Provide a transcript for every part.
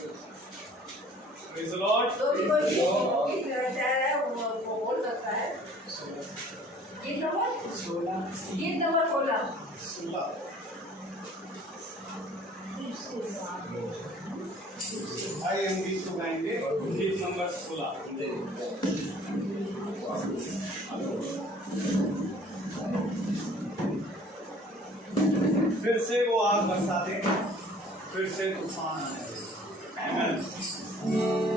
Praise the Lord. तो भी कोई गीत रहता है वो बोल सकता है। गीत नंबर 16। आइए हम गीत को गाएंगे, गीत नंबर 16। फिर से वो आग बरसा दे, फिर से तूफान आने दे। आमीन।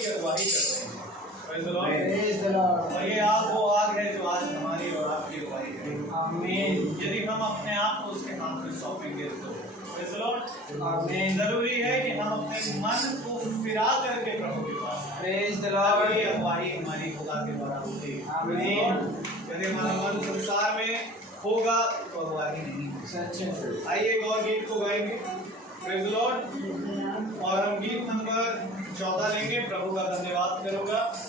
की अगुवाई कर रहे हैं। Praise the Lord। Praise the Lord। और ये आग वो आग है जो आज हमारी और आपकी अगुवाई करेगी। आमीन। यदि हम अपने आप को उसके हाथ में सौंपेंगे तो Praise the Lord। आमीन। जरूरी है कि हम अपने मन को फिरा करके प्रभु के पास आएं। Praise the Lord। ये अगुवाई हमारी खुदा के द्वारा होती है। आमीन। यदि हमारा मन संसार में होगा तो अगुवाई नहीं होगी। सच है। आइए एक और गीत को गाएंगे। Praise the Lord। और हम गीत नंबर 14 लेंगे। प्रभु का धन्यवाद करूंगा।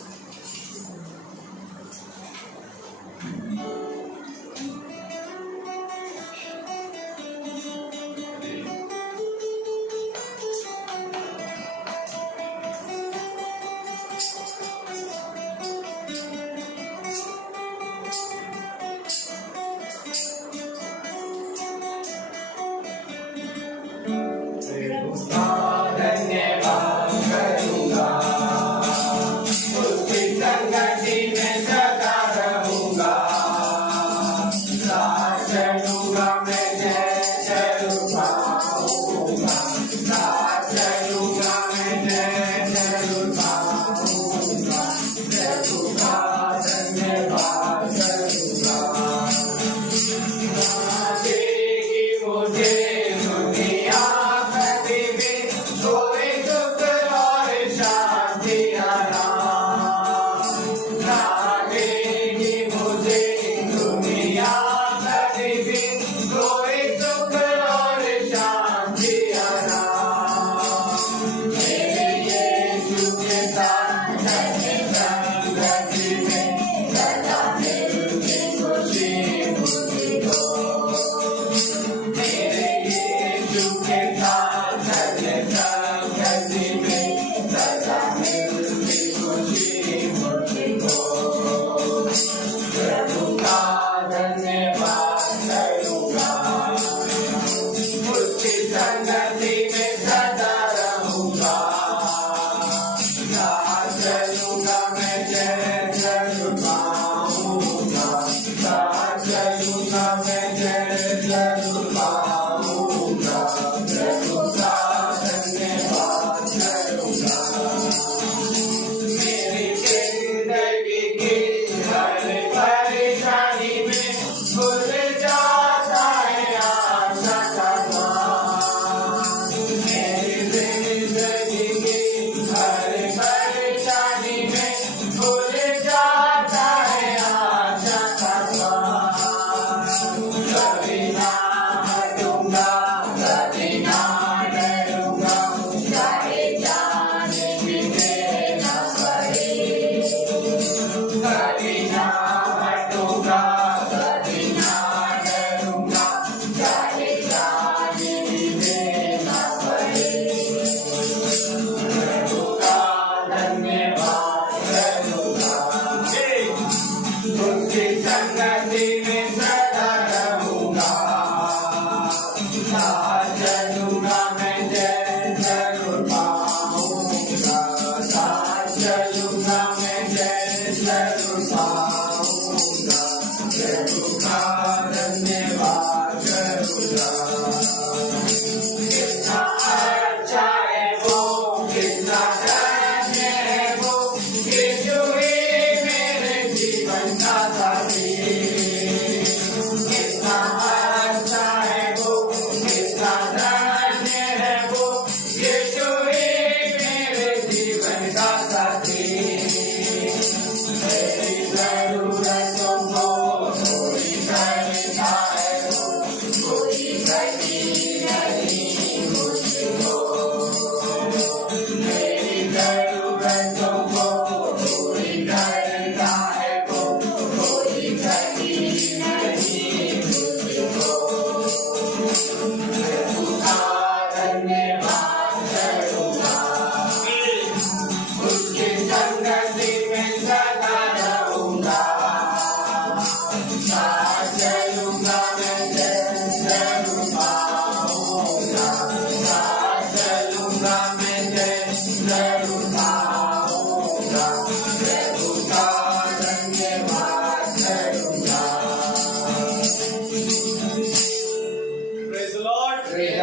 Praise the Lord। Praise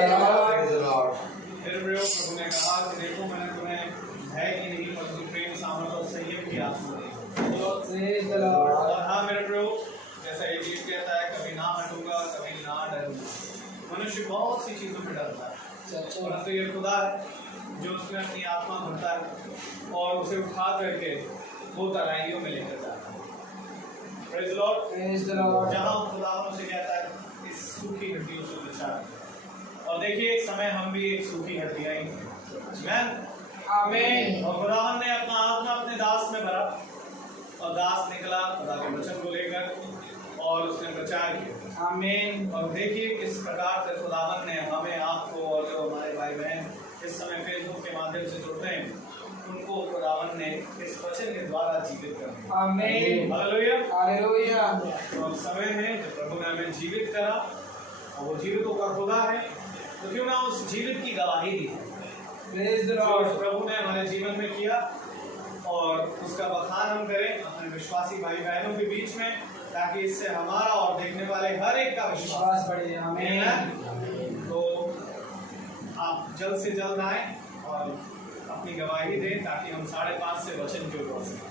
the Lord। फिर प्रभु ने कहा कि देखो मैंने तुम्हें है कि नहीं, परंतु प्रेम, सामर्थ और संयम की आत्मा देगा। Praise the Lord. और हाँ मेरे प्रभु, जैसा ये गीत कहता है, कभी ना हटूंगा, कभी ना डरूंगा। मनुष्य बहुत सी चीजों में डरता है, परंतु ये खुदा है जो उसमें अपनी आत्मा भरता है और उसे उठा करके वो तराइयों में लेकर जाता है। Praise the Lord. Praise the Lord. जहाँ खुदा उसे कहता है इस सूखी हड्डियों से बचा। और देखिए एक समय हम भी एक सूखी हड्डियां ही थी। आमीन। और खुदावन ने अपना आत्मा अपने दास में भरा और दास निकला खुदा के वचन को लेकर और उसने प्रचार किया। आमीन। और देखिए किस प्रकार से खुदावन ने हमें, आपको और जो हमारे भाई बहन इस समय फेसबुक के माध्यम से जुड़ते हैं, उनको खुदावन ने इस वचन के द्वारा जीवित कर दिया। आमीन। हालेलुया। हालेलुया। तो अब समय है जब प्रभु ने हमें जीवित करा और वो जीवितों का खुदा है, तो क्यों ना उस जीवित की गवाही दी Praise the जो Lord. प्रभु ने हमारे जीवन में किया और उसका बखान हम करें अपने विश्वासी भाई बहनों के बीच में, ताकि इससे हमारा और देखने वाले हर एक का विश्वास विश्वास बढ़े। आमीन। आमीन। तो आप जल्द से जल्द आए और अपनी गवाही दें ताकि हम 5:30 से वचन के ऊपर सकें।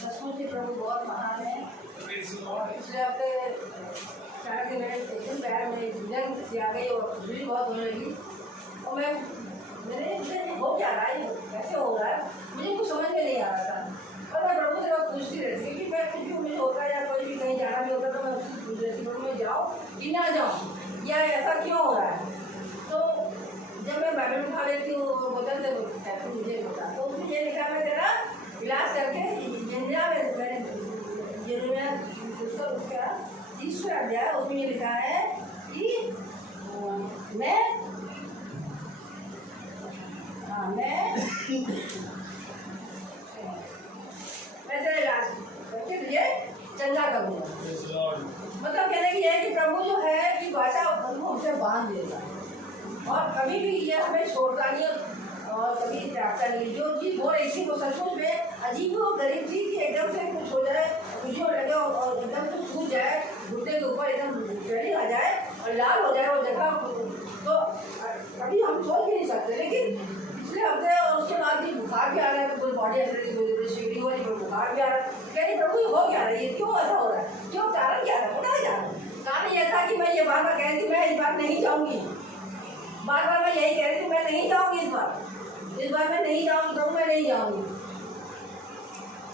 सचमुच ही प्रभु बहुत महान है। Praise the Lord. पिछले हफ्ते 4 दिन में एकदम पैर में जलन सी आ गई और खुजली बहुत होने लगी और मैंने हो क्या रहा है, कैसे हो रहा है, मुझे कुछ समझ में नहीं आ रहा था। और मैं प्रभु से बहुत पूछती रहती थी कि मैं कुछ भी मुझे होता है या कोई भी कहीं जाना भी होता तो मैं उससे पूछ रहती प्रभु मैं जाऊँ कि ना जाऊँ या ऐसा क्यों हो रहा है। तो जब मैं बाइबल उठा लेती हूँ बोतल से कहते मुझे बता, तो उसमें ये लिखा मैं तेरा इलाज करके उसका 30वां अध्याय उसमें ये लिखा है कि मैं तेरा इलाज करके तुझे चंगा करूँगा। Praise the Lord. मतलब कहने की ये है कि प्रभु जो है कि वाचा हमसे बांध देगा और कभी भी ये हमें छोड़ता नहीं और कभी त्यागता नहीं। जो चीज़ हो रही थी वो सचमुच में अजीब वो गरीब थी कि एकदम से कुछ हो जाए, खुशी हो लगे और एकदम से छूट जाए, घुटने के ऊपर एकदम चढ़ी आ जाए और लाल हो जाए वो जगह, तो अभी हम सोच भी नहीं सकते। लेकिन पिछले हफ्ते और उसके बाद भी बुखार भी आ रहा है, पूरी बॉडी अंदर की शेडिंग हो रही है, बुखार भी आ रहा है। कहते प्रभु हो क्या रहा है, ये क्यों ऐसा हो रहा है, क्यों कारण क्या था, पता क्या कारण यह था कि मैं ये बार बार कह रही थी मैं इस बार नहीं जाऊँगी, बार बार मैं यही कह रही थी मैं नहीं जाऊँगी, इस बार मैं नहीं जाऊँगी, प्रभु मैं नहीं जाऊँगी।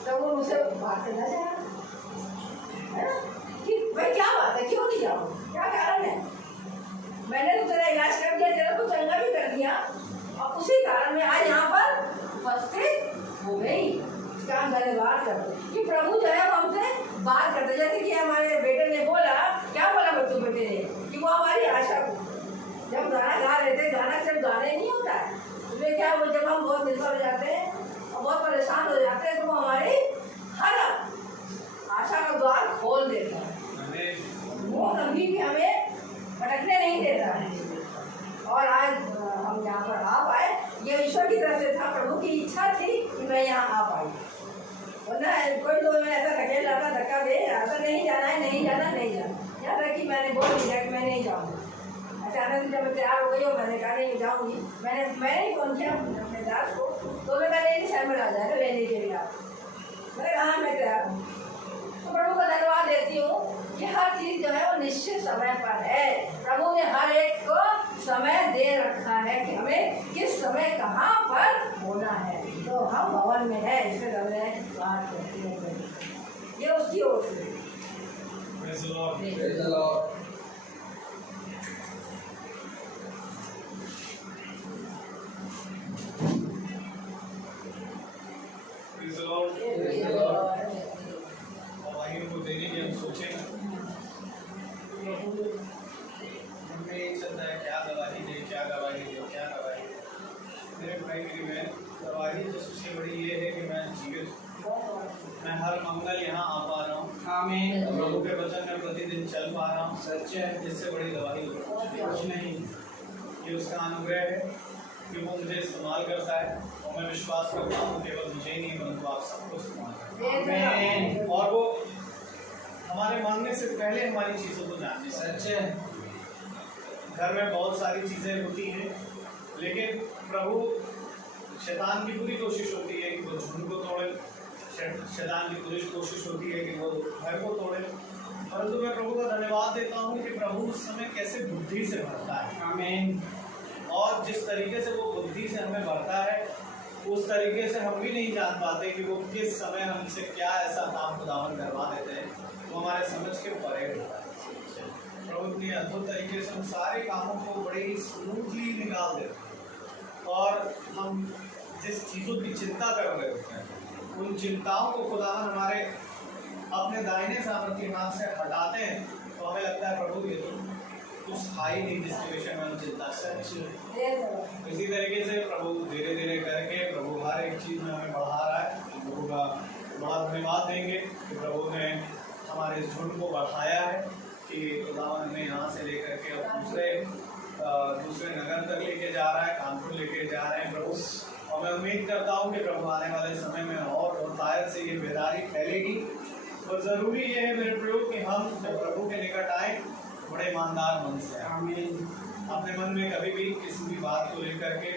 तब वो मुझसे बात करना चाहा है ना कि भाई क्या बात है, क्यों नहीं जाऊँ, क्या कारण है। मैंने तो तेरा इलाज कर दिया, तेरा तो चंगा भी कर दिया और उसी कारण में आज यहाँ पर उपस्थित हो गई। इसका हम धन्यवाद करते कि प्रभु जो है वो हमसे बात करते, जैसे कि हमारे बेटे ने बोला, क्या बोला बच्चों बेटे ने कि वो हमारी आशा को जब गाना गा रहे थे, गाना सिर्फ गाने नहीं होता है, उसमें क्या वो जब हम बहुत निर्भर हो जाते हैं और बहुत परेशान हो जाते हैं तो वो हमारी हर आशा का द्वार खोल देता है, वो कभी भी हमें भटकने नहीं देता है। और आज हम यहाँ पर आ पाए, ये ईश्वर की तरफ से था, प्रभु की इच्छा थी कि मैं यहाँ आ पाई, वरना कोई तो मैं ऐसा धकेल रहा था, धक्का दे रहा था, नहीं जाना है, नहीं जाना, नहीं जाना। यहाँ तक कि मैंने बोल दिया कि मैं नहीं जाऊँगी। अचानक से जब मैं तैयार हो गई और मैंने कहा नहीं जाऊँगी, मैंने ही फोन किया अपने दास को, तो मैं नहीं शर्मिल आ जाएगा लेने के लिए आप, मैंने कहा मैं तैयार हूँ। तो प्रभु का धन्यवाद देती हूँ कि हर चीज़ जो है वो निश्चित समय पर है। प्रभु ने हर एक को समय दे रखा है कि हमें किस समय कहाँ पर होना है। तो हम भवन में है, इसमें हमें बात करती है, ये उसकी ओर से। Praise the Lord. Praise the Lord. Praise the Lord. Praise the Lord. गवाहियों को देने की हम सोचें, हमें यही चलता है क्या गवाही दे, क्या गवाही दे, क्या गवाही दे। मेरे भाई मेरी बहन, गवाही तो सबसे बड़ी ये है कि मैं जीवित, मैं हर मंगल यहाँ आ पा रहा हूँ, आमीन। प्रभु के वचन में प्रतिदिन चल पा रहा हूँ, सच है। इससे बड़ी दवाई कुछ नहीं। ये उसका अनुग्रह है कि वो मुझे इस्तेमाल करता है और मैं विश्वास करता हूँ केवल मुझे ही नहीं परंतु आप सबको इस्तेमाल करता है। आमीन। और वो हमारे मांगने से पहले हमारी चीज़ों को जानने से सच है। घर में बहुत सारी चीज़ें होती हैं, लेकिन प्रभु शैतान की पूरी कोशिश होती है कि वो झुंड को तोड़े, शैतान की पूरी कोशिश होती है कि वो घर को तोड़े, परंतु मैं प्रभु का धन्यवाद देता हूँ कि प्रभु उस समय कैसे बुद्धि से भरता है। आमीन। और जिस तरीके से वो बुद्धि से हमें भरता है उस तरीके से हम भी नहीं जान पाते कि वो किस समय हमसे क्या ऐसा काम खुदावन करवा देते हैं वो हमारे समझ के परे होता है। प्रभु इतनी अद्भुत तरीके से उन सारे कामों को बड़े ही स्मूथली निकाल देते हैं और हम जिस चीज़ों की चिंता कर रहे होते हैं उन चिंताओं को खुदावन हमारे अपने दाहिने सामर्थ्य हाथ से हटाते हैं तो हमें लगता है प्रभु ये तो कुछ था ही नहीं जिसके विषय में हम चिंता कर रहे हैं। इसी तरीके से प्रभु धीरे धीरे करके प्रभु हर एक चीज़ में हमें बढ़ा रहा है। प्रभु का बड़ा धन्यवाद देंगे कि प्रभु ने हमारे इस झुंड को बढ़ाया है कि खुदावन हमें यहाँ से लेकर के अब दूसरे नगर तक लेके जा रहा है, कानपुर लेके जा रहे हैं प्रभु। और मैं उम्मीद करता हूँ कि प्रभु आने वाले समय में और शायद से ये बेदारी फैलेगी। और ज़रूरी ये है मेरे प्रभु कि हम जब प्रभु के निकट आए बड़े ईमानदार मन से आमीन। अपने मन में कभी भी किसी भी बात को लेकर के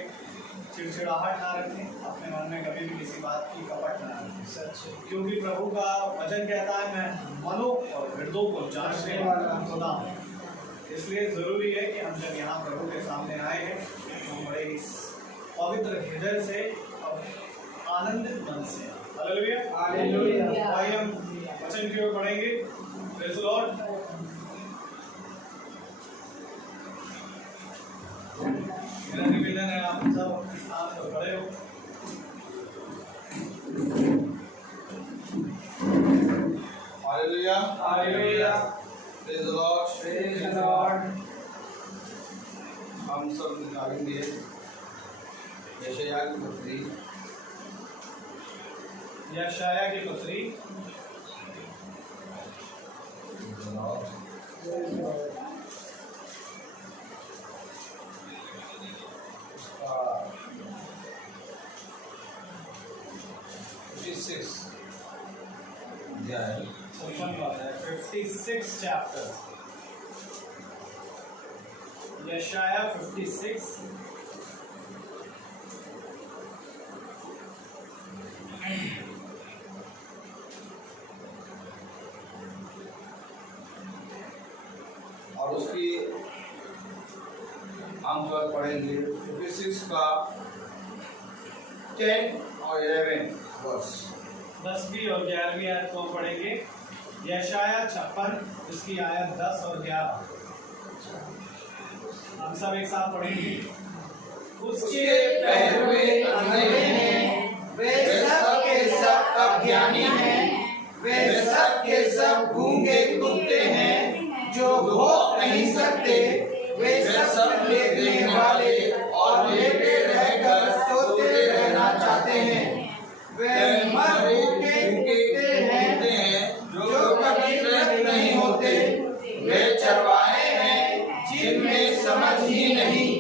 चिड़चिड़ाहट ना रखें, अपने मन में कभी भी किसी बात की कपट ना रखें। सच है। क्योंकि प्रभु का वचन कहता है मैं मनों और हृदयों को जांचने वाला खुदा हूँ। इसलिए ज़रूरी है कि हम जब यहाँ प्रभु के सामने आए हैं तो हम बड़े ही पवित्र हृदय से और आनंदित मन से हालेलुया हालेलुया। आइए हम वचन की ओर बढ़ेंगे। Praise the Lord. मेरा निवेदन है आप सब स्थान पर खड़े हो। Hallelujah. Hallelujah. Praise the Lord. Praise the Lord. हम सब निकालेंगे यशायाह की पत्री, यशायाह की पत्री उसका 56 अध्याय 56 चैप्टर यशायाह 56 और उसकी हम बात पढ़ेंगे 56 का 10 और 11 वर्स। 10वीं और 11वीं आयत को हम पढ़ेंगे। यशायाह 56 इसकी आयत 10 और 11 हम सब एक साथ पढ़ेंगे। उसके पहरुए अंधे हैं, वे सब के सब अज्ञानी हैं, वे सब के सब गूंगे कुत्ते हैं जो भोग नहीं सकते, वे सब लेटने वाले और लेटे रहकर सोते रहना चाहते हैं, वे मर भूखे कुत्ते हैं जो कभी तृप्त नहीं होते, वे चरवाहे हैं जिनमें समझ ही नहीं,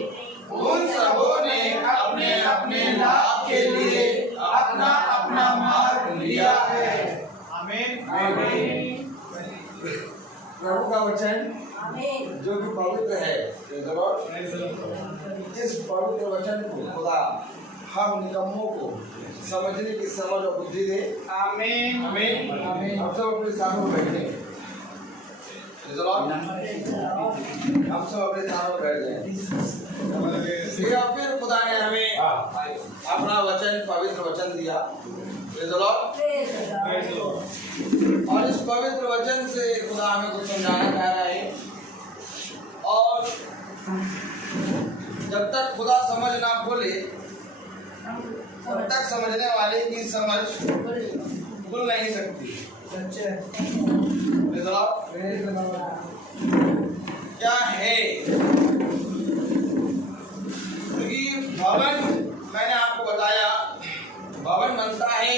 उन सबों ने अपने अपने लाभ के लिए अपना अपना मार्ग लिया है। आमीन। आमीन। प्रभु का वचन आमीन। जो कि पवित्र है, Praise the Lord। इस पवित्र वचन को खुदा हम निकम्मों को समझने की समझ और बुद्धि दे। आमीन। आमीन। आमीन। हम सब अपने स्थानों पर बैठे। हम सब अपने स्थानों पर बैठ जाएं। फिर खुदा ने हमें अपना वचन, पवित्र वचन दिया। Praise the Lord। Praise the Lord। और इस पवित्र वचन से खुदा हमें कुछ समझाना चाह रहा है। और जब तक खुदा समझ ना खोले तब तक समझने वाले की समझ खुल नहीं सकती। सच है। Praise the Lord। Praise the Lord. क्या है? क्योंकि भवन, मैंने आपको बताया, भवन बनता है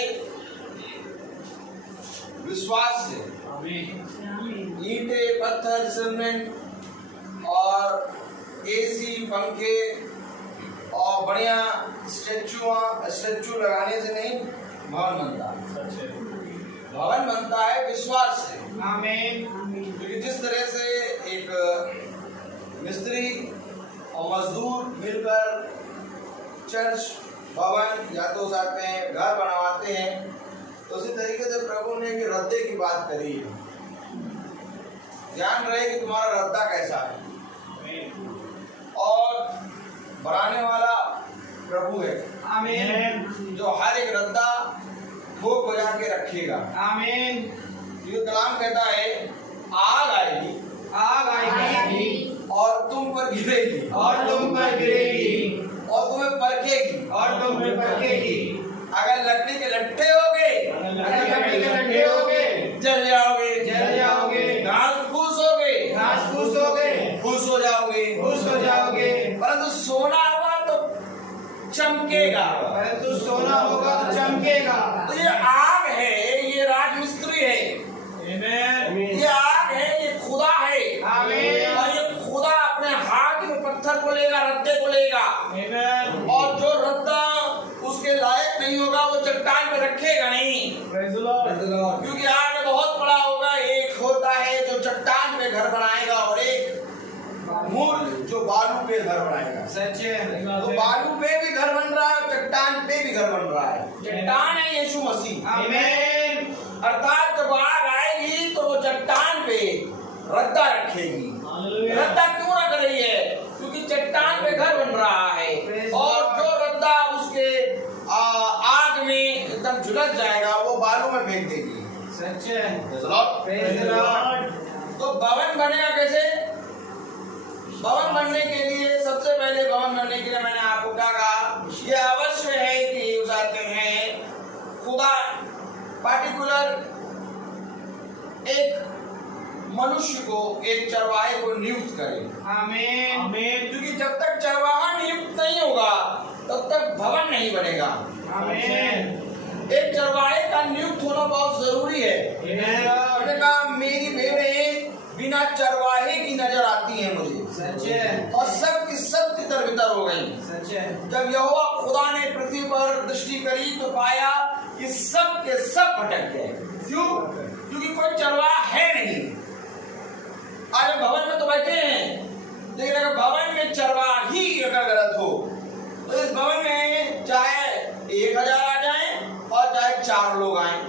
विश्वास से। आमीन। पत्थर सीमेंट और एसी पंखे और बढ़िया स्टैचू लगाने से नहीं भवन बनता। भवन बनता है विश्वास से। आमीन। क्योंकि जिस तरह से एक मिस्त्री और मजदूर मिलकर चर्च भवन या तो सकते हैं घर बनवाते हैं, तो उसी तरीके से प्रभु ने भी रद्दे की बात करी है। ध्यान रहे कि तुम्हारा रद्दा कैसा है, और बनाने वाला प्रभु है। आमीन। जो हर एक रद्दा ठोक बजा के रखेगा। आमीन। ये कलाम कहता है आग आएगी, आग आएगी और तुम पर गिरेगी, और तुम पर गिरेगी, और तुम्हें परखेगी, और तुम्हें परखेगी। अगर लकड़ी के लट्ठे होगे, अगर लकड़ी के लट्ठे होगे, जल जाओगे, जल जाओगे। घास फूस होगे, घास फूस होगे, खुश हो जाओगे, खुश हो जाओगे। परंतु सोना होगा तो चमकेगा। परंतु सोना होगा तो चमकेगा। तो ये आग है, ये राजमिस्त्री है, ये आग है, ये खुदा है। आमीन। और ये खुदा अपने हाथ में पत्थर को लेगा, रद्दे को लेगा, और जो रद्दा उसके लायक नहीं होगा वो चट्टान पे रखेगा नहीं, क्योंकि आग बहुत बड़ा होगा। एक होता है जो चट्टान पे घर बनाएगा, और एक मूल जो बालू पे घर बनाएगा। सच है। तो बालू पे भी घर बन रहा है, चट्टान पे भी घर बन रहा है। चट्टान है यीशु मसीह। आमीन। अर्थात जब आग आएगी तो वो चट्टान पे रद्दा रखेगी। रद्दा क्यों रख रही है? क्योंकि चट्टान पे घर बन रहा है, और जो रद्दा उसके आग में एकदम झुलस जाएगा वो बालू में फेंक देगी। सच है। Praise the Lord। तो भवन बनेगा कैसे? भवन बनने के लिए सबसे पहले भवन बनने के लिए मैंने आपको क्या कहा, ये अवश्य है कि उसाते हैं खुदा पार्टिकुलर एक मनुष्य को, एक चरवाहे को नियुक्त करे। आमीन। क्योंकि जब तक चरवाहा नियुक्त नहीं होगा तब तक भवन नहीं बनेगा। आमीन। एक चरवाहे का नियुक्त होना बहुत जरूरी है। मैंने कहा मेरी भेड़ें बिना चरवाहे की नजर आती हैं मुझे, सच है। और सब की सब तितर-बितर हो गई। सच है। जब यहोवा खुदा ने पृथ्वी पर दृष्टि करी तो पाया कि सब के सब भटक गए। क्यों? क्योंकि कोई चरवाहा है नहीं। आज भवन में तो बैठे हैं, लेकिन अगर भवन में चरवाही अगर गलत हो तो इस भवन में चाहे 1000 आ जाए और चाहे 4 लोग आए,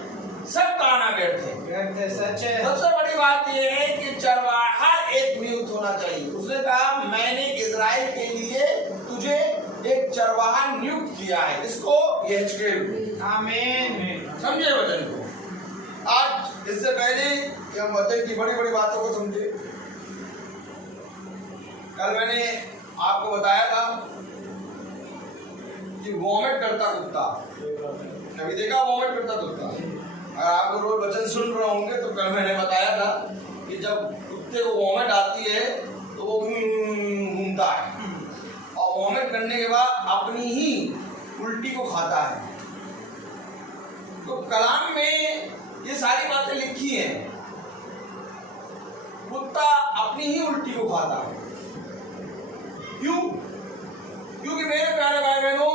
सब काना व्यर्थ है। सच है। सबसे बड़ी बात यह है कि चरवाहा एक नियुक्त होना चाहिए। उसने कहा मैंने इजराइल के लिए तुझे एक चरवाहा नियुक्त किया है। इसको यहेजकेल। आमीन। समझे वचन को। आज इससे पहले कि हम वचन की बड़ी बड़ी बातों को समझे, कल मैंने आपको बताया था कि वॉमिट करता कुत्ता, कभी देखा वॉमिट करता कुत्ता? अगर आप रोज वचन सुन रहे होंगे तो कल मैंने बताया था कि जब कुत्ते को वॉमिट आती है तो वो घूमता है, और वॉमिट करने के बाद अपनी ही उल्टी को खाता है। तो कलाम में ये सारी बातें लिखी हैं। कुत्ता अपनी ही उल्टी को खाता है। क्यों? क्योंकि मेरे प्यारे भाई बहनों,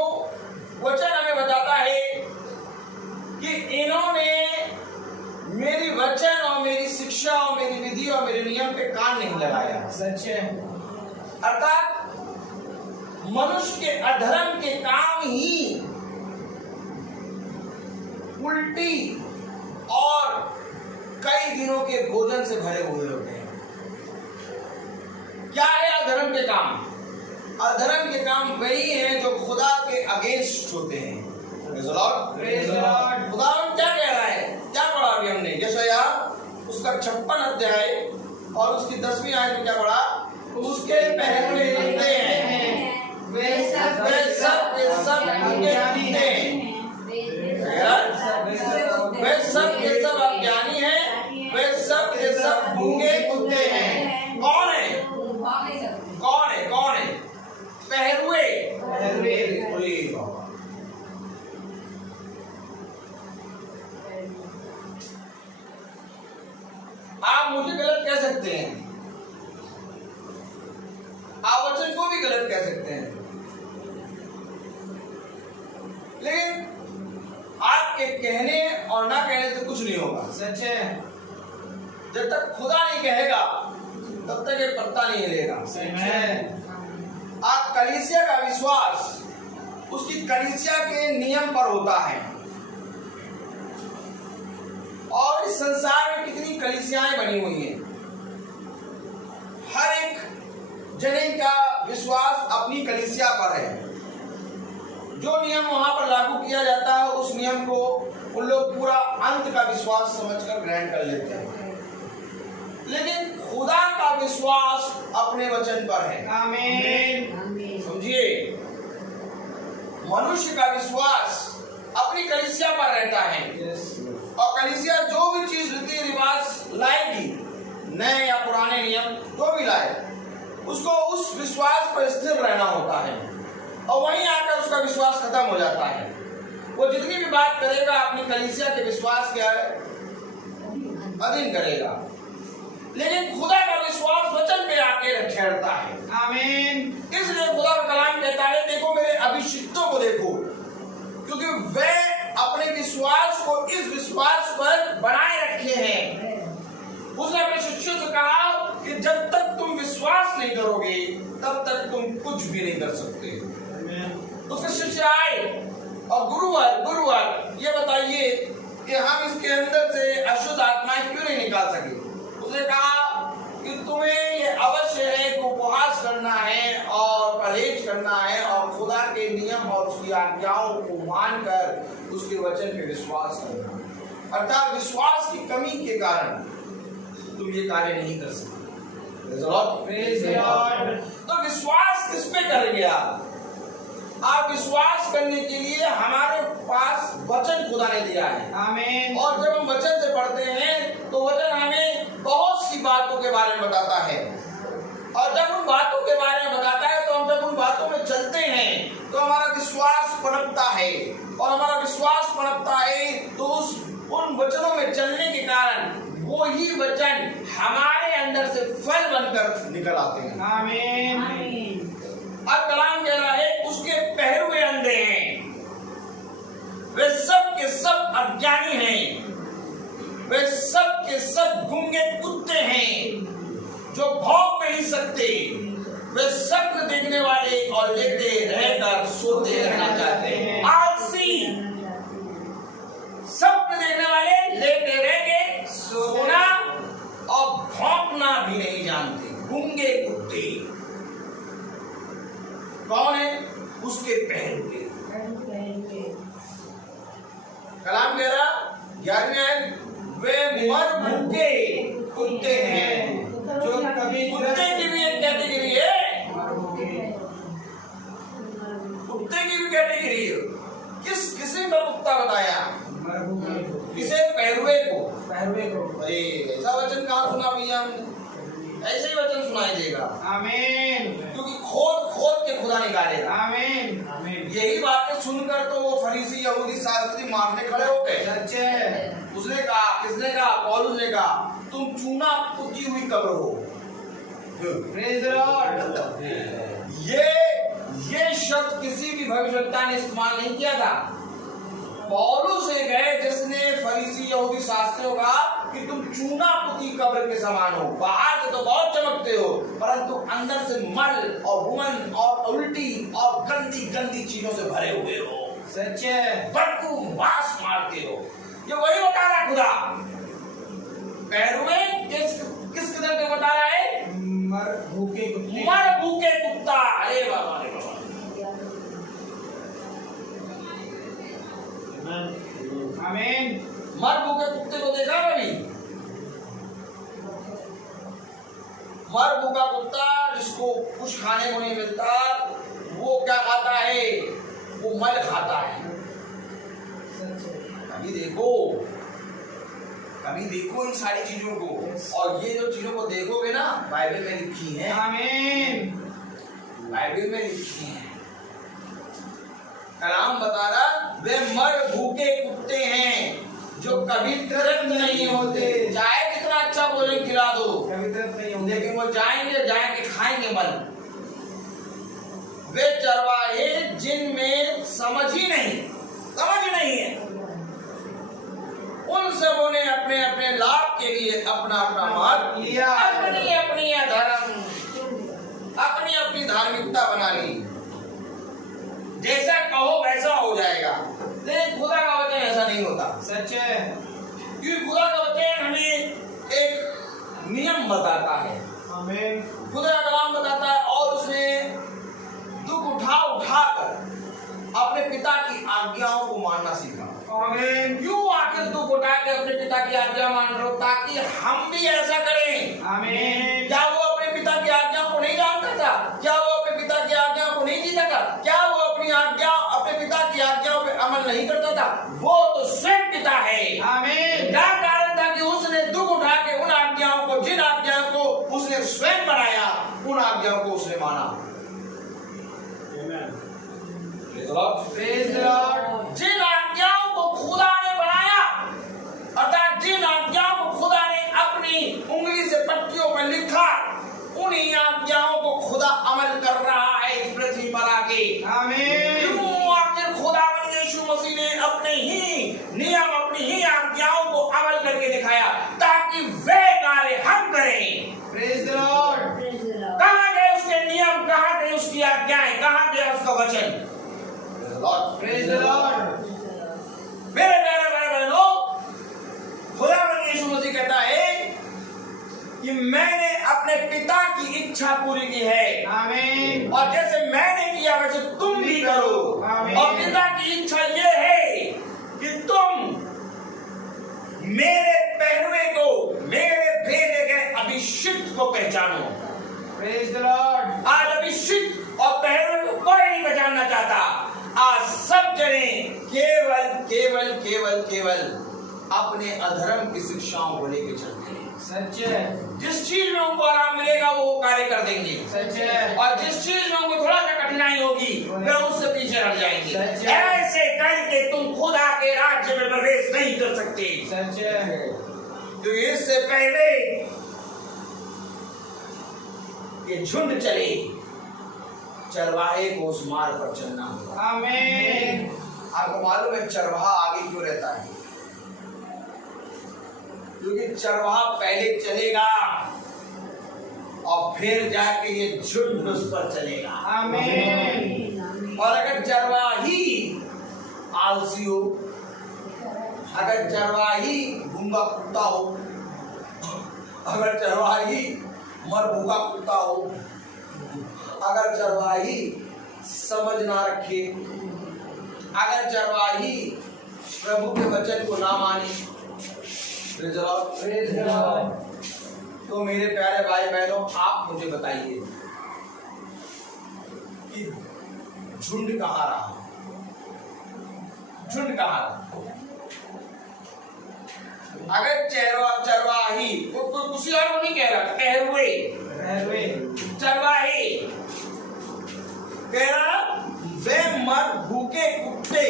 वचन हमें बताता है कि इन्होंने मेरी वचन और मेरी शिक्षा और मेरी विधि और मेरे नियम पे कान नहीं लगाया। सच है। अर्थात मनुष्य के अधर्म के काम ही उल्टी और कई दिनों के भोजन से भरे हुए होते हैं। क्या है अधर्म के काम? अधर्म के काम वही हैं जो खुदा के अगेंस्ट होते हैं। खुदा क्या कह रहा है? क्या पढ़ा अभी हमने? यशायाह उसका 56 अध्याय और उसकी 10वीं आयत में क्या पढ़ा? उसके पहलू होते हैं, वे सब के सब अज्ञानी हैं। वे सब के सब अज्ञानी हैं, वे सब के सब गूंगे कुत्ते हैं। कौन है? कौन है? कौन है? पहरुए। आप मुझे गलत कह सकते हैं, आप वचन को भी गलत कह सकते हैं, लेकिन आपके कहने और ना कहने से कुछ नहीं होगा। सच है। जब तक खुदा नहीं कहेगा तब तक ये पत्ता नहीं हिलेगा। सच है। आप कलीसिया का विश्वास उसकी कलीसिया के नियम पर होता है। और इस संसार में कितनी कलीसियाएं बनी हुई हैं, हर एक जने का विश्वास अपनी कलीसिया पर है। जो नियम वहां पर लागू किया जाता है उस नियम को उन लोग पूरा अंत का विश्वास समझकर ग्रहण कर लेते हैं, लेकिन खुदा का विश्वास अपने वचन पर है। आमीन। समझिए, मनुष्य का विश्वास अपनी कलीसिया पर रहता है और कलीसिया जो भी चीज रीति रिवाज लाएगी, नए या पुराने नियम जो भी लाए, उसको उस विश्वास पर स्थिर रहना होता है और वहीं आकर उसका विश्वास खत्म हो जाता है। वो जितनी भी बात करेगा अपनी कलीसिया के विश्वास के अधीन करेगा, लेकिन खुदा का विश्वास वचन पे आके ठहरता है। आमीन। इसलिए खुदा का कलाम कहता है, देखो मेरे अभिषिक्तों को देखो, क्योंकि वे अपने विश्वास को इस विश्वास पर बनाए रखे हैं। उसने अपने शिष्यों से कहा कि जब तक तुम विश्वास नहीं करोगे तब तक तुम कुछ भी नहीं कर सकते। उसके शिष्य आए और गुरुवर ये बताइए कि हम इसके अंदर से अशुद्ध आत्माएं क्यों नहीं निकाल सके। उसने कहा कि तुम्हें ये अवश्य है कि उपवास करना है और परहेज करना है और खुदा के नियम और उसकी आज्ञाओं को मानकर उसके वचन पे विश्वास करना। अर्थात विश्वास की कमी के कारण तुम ये कार्य नहीं कर सकते। तो विश्वास किस पे करेंगे आप विश्वास करने के लिए हमारे पास वचन खुदा ने दिया है। आमीन। और जब हम वचन से पढ़ते हैं तो वचन हमें बहुत सी बातों के बारे में बताता है, और जब उन बातों के बारे में बताता है तो हम जब उन बातों में चलते हैं तो हमारा विश्वास पनपता है, और हमारा विश्वास पनपता है तो उन वचनों में चलने के कारण वो ही वचन हमारे अंदर से फल बनकर निकल आते हैं। आमीन। अब कलाम कह रहा है उसके पहरुए अंधे हैं, वे सब के सब अज्ञानी हैं, वे सब के सब गूंगे कुत्ते हैं जो भौंक नहीं सकते, वे सपन देखने वाले और लेटे रहकर सोते रहना चाहते हैं। आलसी, सपन देखने वाले, लेटे रह के सोना और भौंकना भी नहीं जानते, गूंगे कुत्ते। कौन है? उसके पहरुए। कलाम कह रहा 11वें आयत, वे मर भूखे कुत्ते हैं, जो कभी कुत्ते की भी एक कैटेगरी है, कुत्ते की भी कैटेगरी है। किसी का कुत्ता बताया? किसे? पहरुए को। अरे ऐसा वचन कहाँ सुना भैया हमने? ऐसे ही वचन सुनाई देगा। आमीन। क्योंकि खोद के खुदा निकालेगा। आमीन। आमीन। यही बातें सुनकर तो वो फरीसी यहूदी शास्त्री मारने खड़े हो गए। सच है। उसने कहा, किसने कहा? पौलुस ने कहा, तुम चूना पुती हुई कब्र हो। Praise the Lord. ये शब्द किसी भी भविष्यवक्ता ने इस्तेमाल नहीं किया था। पौलुस से गए जिसने फरीसी यहूदी शास्त्रियों का कि तुम चूना पुती कब्र के समान हो, बाहर से तो बहुत चमकते हो परंतु अंदर से मल और भुवन और उल्टी और गंदी गंदी चीजों से भरे हुए हो। सच है। बदबू मांस मारते हो। ये वही बता रहा खुदा। पहरुए किस किस्म के बता रहा है? मर भूखे कुत्ते। मर भूखे कुत्ता। अरे बाबा, अरे बाबा। आमीन। मर भूखे कुत्ते को देखा कभी? मर भूखा कुत्ता जिसको कुछ खाने को नहीं मिलता, वो क्या खाता है? वो मल खाता है। कभी देखो इन सारी चीजों को, और ये जो चीजों को देखोगे ना, बाइबल में लिखी है। आमीन। बाइबल में लिखी है। कलाम बता रहा वे मर भूखे कुत्ते हैं जो कभी तृप्त नहीं होते। चाहे कितना अच्छा भोजन खिला दो, कभी तृप्त नहीं होंगे। लेकिन वो जाएंगे खाएंगे मल। वे चरवाहे जिनमें समझ नहीं है, उन सबों ने अपने अपने लाभ के लिए अपना अपना मार्ग लिया, अपनी अपनी धर्म, अपनी अपनी धार्मिकता बना ली। जैसा कहो वैसा हो जाएगा, लेकिन खुदा का वचन ऐसा नहीं होता। सच है। क्योंकि खुदा का वचन हमें एक नियम बताता है, आमीन। खुदा का कलाम बताता है, और उसने दुख उठाकर अपने पिता की आज्ञाओं को मानना सीखा। आमीन। क्यों आखिर दुख उठा के अपने पिता की आज्ञा मान रहे हो? ताकि हम भी ऐसा करें। आमीन। क्या वो अपने पिता की आज्ञाओं को नहीं जानता था? क्या वो अपने पिता की आज्ञाओं को नहीं जीता था? क्या वो अपने पिता की आज्ञाओं पे अमल नहीं करता था? वो तो स्वयं पिता है। आमीन। क्या कारण था कि उसने दुख उठा के उन आज्ञाओं को, जिन आज्ञाओं को उसने स्वयं बनाया, उन आज्ञाओं को उसने माना। Praise the Lord. जिन आज्ञाओं को खुदा ने बनाया, अर्थात जिन आज्ञाओं को खुदा ने अपनी उंगली से पट्टियों पर लिखा, उन्हीं आज्ञाओं को खुदा अमल कर रहा है इस पृथ्वी पर आके। आमीन। क्यों आखिर खुदावंद यीशु मसीह ने अपने ही नियम, अपनी ही आज्ञाओं को अमल करके दिखाया, ताकि वे कार्य हम करें। Praise the Lord. कहाँ गए उसके नियम, कहाँ गए उसकी आज्ञाएं, कहाँ गया उसका वचन? Praise the Lord. मेरे प्यारे भाई बहनों, खुदावंद यीशु मसीह कहता है कि मैंने अपने पिता की इच्छा पूरी की है, आमीन। और जैसे मैंने किया वैसे तुम भी करो। आमीन। और पिता की इच्छा ये है कि तुम मेरे पहरुए को, मेरे भेजे गए अभिषिक्त को पहचानो। Praise the Lord. आज अभिषिक्त और पहरुए को कोई नहीं पहचानना चाहता। आज सब जने केवल केवल केवल केवल अपने अधर्म की शिक्षाओं को लेकर चलते हैं। सच है। जिस चीज में उनको आराम मिलेगा वो कार्य कर देंगे। सच है। और जिस चीज में उनको थोड़ा सा कठिनाई होगी वे उससे पीछे हट जाएंगे। सच है। ऐसे करके तुम खुदा के राज्य में प्रवेश नहीं कर सकते। सच है। तो इससे पहले ये झुंड चले, चरवाहे को उस मार्ग पर चलना होगा। आमीन। आपको मालूम है चरवाहा आगे क्यों रहता है? क्योंकि चरवाहा पहले चलेगा और फिर जाके ये झुंड उस पर चलेगा। आमीन। और अगर चरवाही आलसी हो, अगर चरवाही गूंगा कुत्ता हो, अगर चरवाही मरभूखा कुत्ता हो, अगर चरवाही समझ ना रखे, अगर चरवाही प्रभु के वचन को ना माने, तो मेरे प्यारे भाई बहनों, आप मुझे बताइए कि झुंड कहाँ रहा? झुंड कहाँ रहा? अगर चरवाही किसी और को नहीं कह रहा, पहरुए चरवाही कह रहा, वे मर भूखे कुत्ते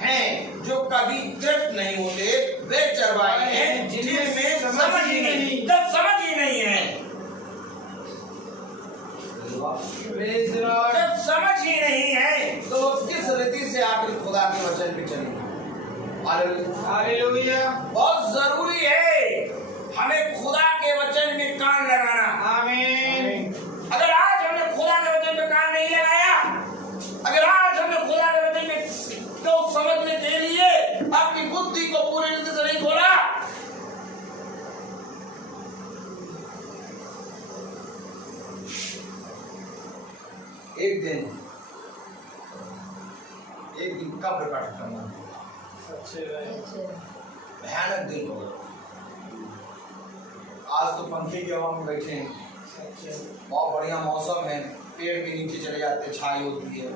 हैं जो कभी तृप्त नहीं होते, वे चरवाहे हैं जिनमें समझ ही नहीं, जब समझ ही नहीं है, जब समझ ही नहीं है तो किस रीति से आखिर खुदा के वचन पे चलेंगे? हालेलुया। बहुत जरूरी है हमें खुदा के वचन में कान लगाना। आमीन। अगर आज हमने खुदा के वचन पे कान नहीं लगाया, अगर आज हमने खुदा के वचन में तो समझने के लिए अपनी बुद्धि को पूरी रीति से नहीं खोला, एक दिन कब्र का ठिकाना, भयानक दिन होगा। आज तो पंखे की हवा में बैठे हैं, बहुत बढ़िया मौसम है, पेड़ के नीचे चले जाते, छाई होती है,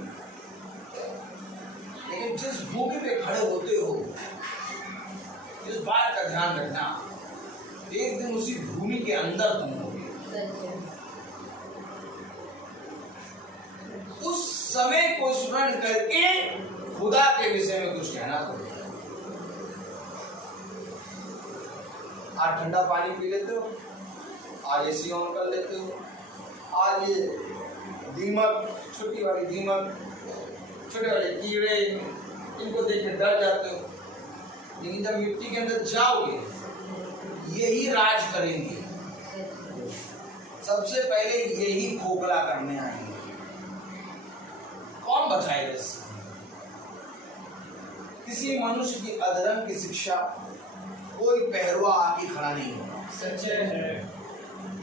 लेकिन जिस भूमि पे खड़े होते हो, इस बात का ध्यान रखना, एक दिन उसी भूमि के अंदर तुम होगे। उस समय को स्मरण करके खुदा के विषय में कुछ कहना पड़ेगा। आज ठंडा पानी पी लेते हो, आज एसी ऑन कर लेते हो, आज ये दीमक, छोटी वाली दीमक, छोटे वाले कीड़े, इनको देख के डर जाते हो, लेकिन जब मिट्टी के अंदर जाओगे यही राज करेंगे। सबसे पहले यही खोखला करने आएंगे। कौन बचाएगा इससे? किसी मनुष्य की अधर्म की शिक्षा कोई पहरुआ आके खड़ा नहीं होगा, सच्चे है।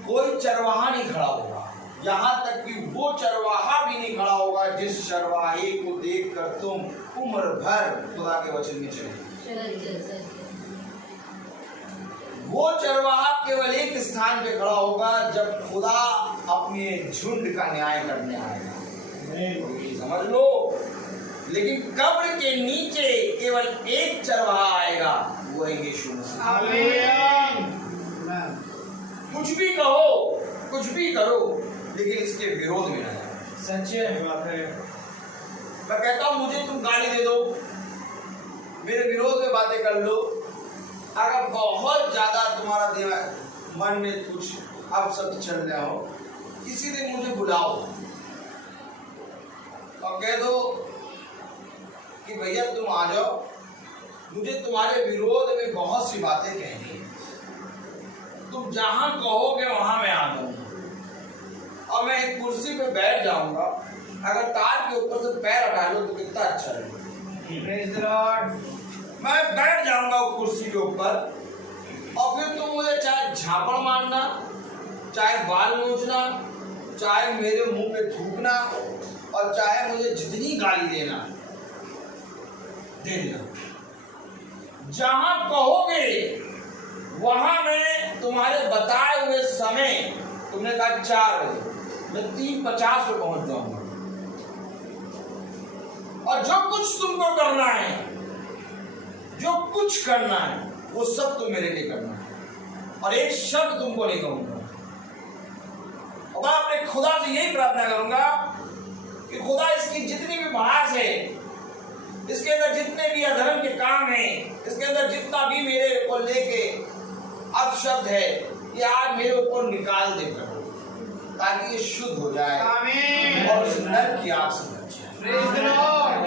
कोई चरवाहा नहीं खड़ा होगा, यहाँ तक कि वो चरवाहा भी नहीं खड़ा होगा जिस चरवाहे को देखकर तुम उम्र भर खुदा के वचन में चले। वो चरवाहा केवल एक स्थान पे खड़ा होगा जब खुदा अपने झुंड का न्याय करने आएगा। समझ लो। लेकिन कब्र के नीचे केवल एक चरवाहा आएगा, वो है यीशु मसीह। आमीन। कुछ भी कहो, कुछ भी करो, लेकिन इसके विरोध में ना जाओ। सच्चे बात है। मैं कहता हूं मुझे तुम गाली दे दो, मेरे विरोध में बातें कर लो, अगर बहुत ज्यादा तुम्हारा दिमाग मन में कुछ अब सब चल रहा हो, किसी दिन मुझे बुलाओ और कह दो कि भैया तुम आ जाओ, मुझे तुम्हारे विरोध में बहुत सी बातें कहनी है। तुम जहां कहोगे वहां मैं आ जाऊंगा और मैं एक कुर्सी पे बैठ जाऊंगा। अगर तार के ऊपर से पैर हटा लो तो कितना अच्छा लगेगा। Praise the Lord. मैं बैठ जाऊंगा उस कुर्सी के ऊपर और फिर तुम मुझे चाहे झापड़ मारना, चाहे बाल नोचना, चाहे मेरे मुंह पे थूकना और चाहे मुझे जितनी गाली देना दे देना। जहां कहोगे वहां मैं तुम्हारे बताए हुए समय, तुमने कहा 4 बजे, मैं 3:50 पे पहुंच जाऊंगा और जो कुछ तुमको करना है, जो कुछ करना है, वो सब तुम मेरे लिए करना है और एक शब्द तुमको नहीं कहूंगा। और मैं अपने खुदा से यही प्रार्थना करूंगा कि खुदा इसकी जितनी भी भाष है, इसके अंदर जितने भी अधर्म के काम हैं, इसके अंदर जितना भी मेरे को लेके अपशब्द है, ये आज मेरे ऊपर निकाल दे प्रभु, ताकि ये शुद्ध हो जाए। आमीन। और उस नर की आग से बच जाए। Praise the Lord.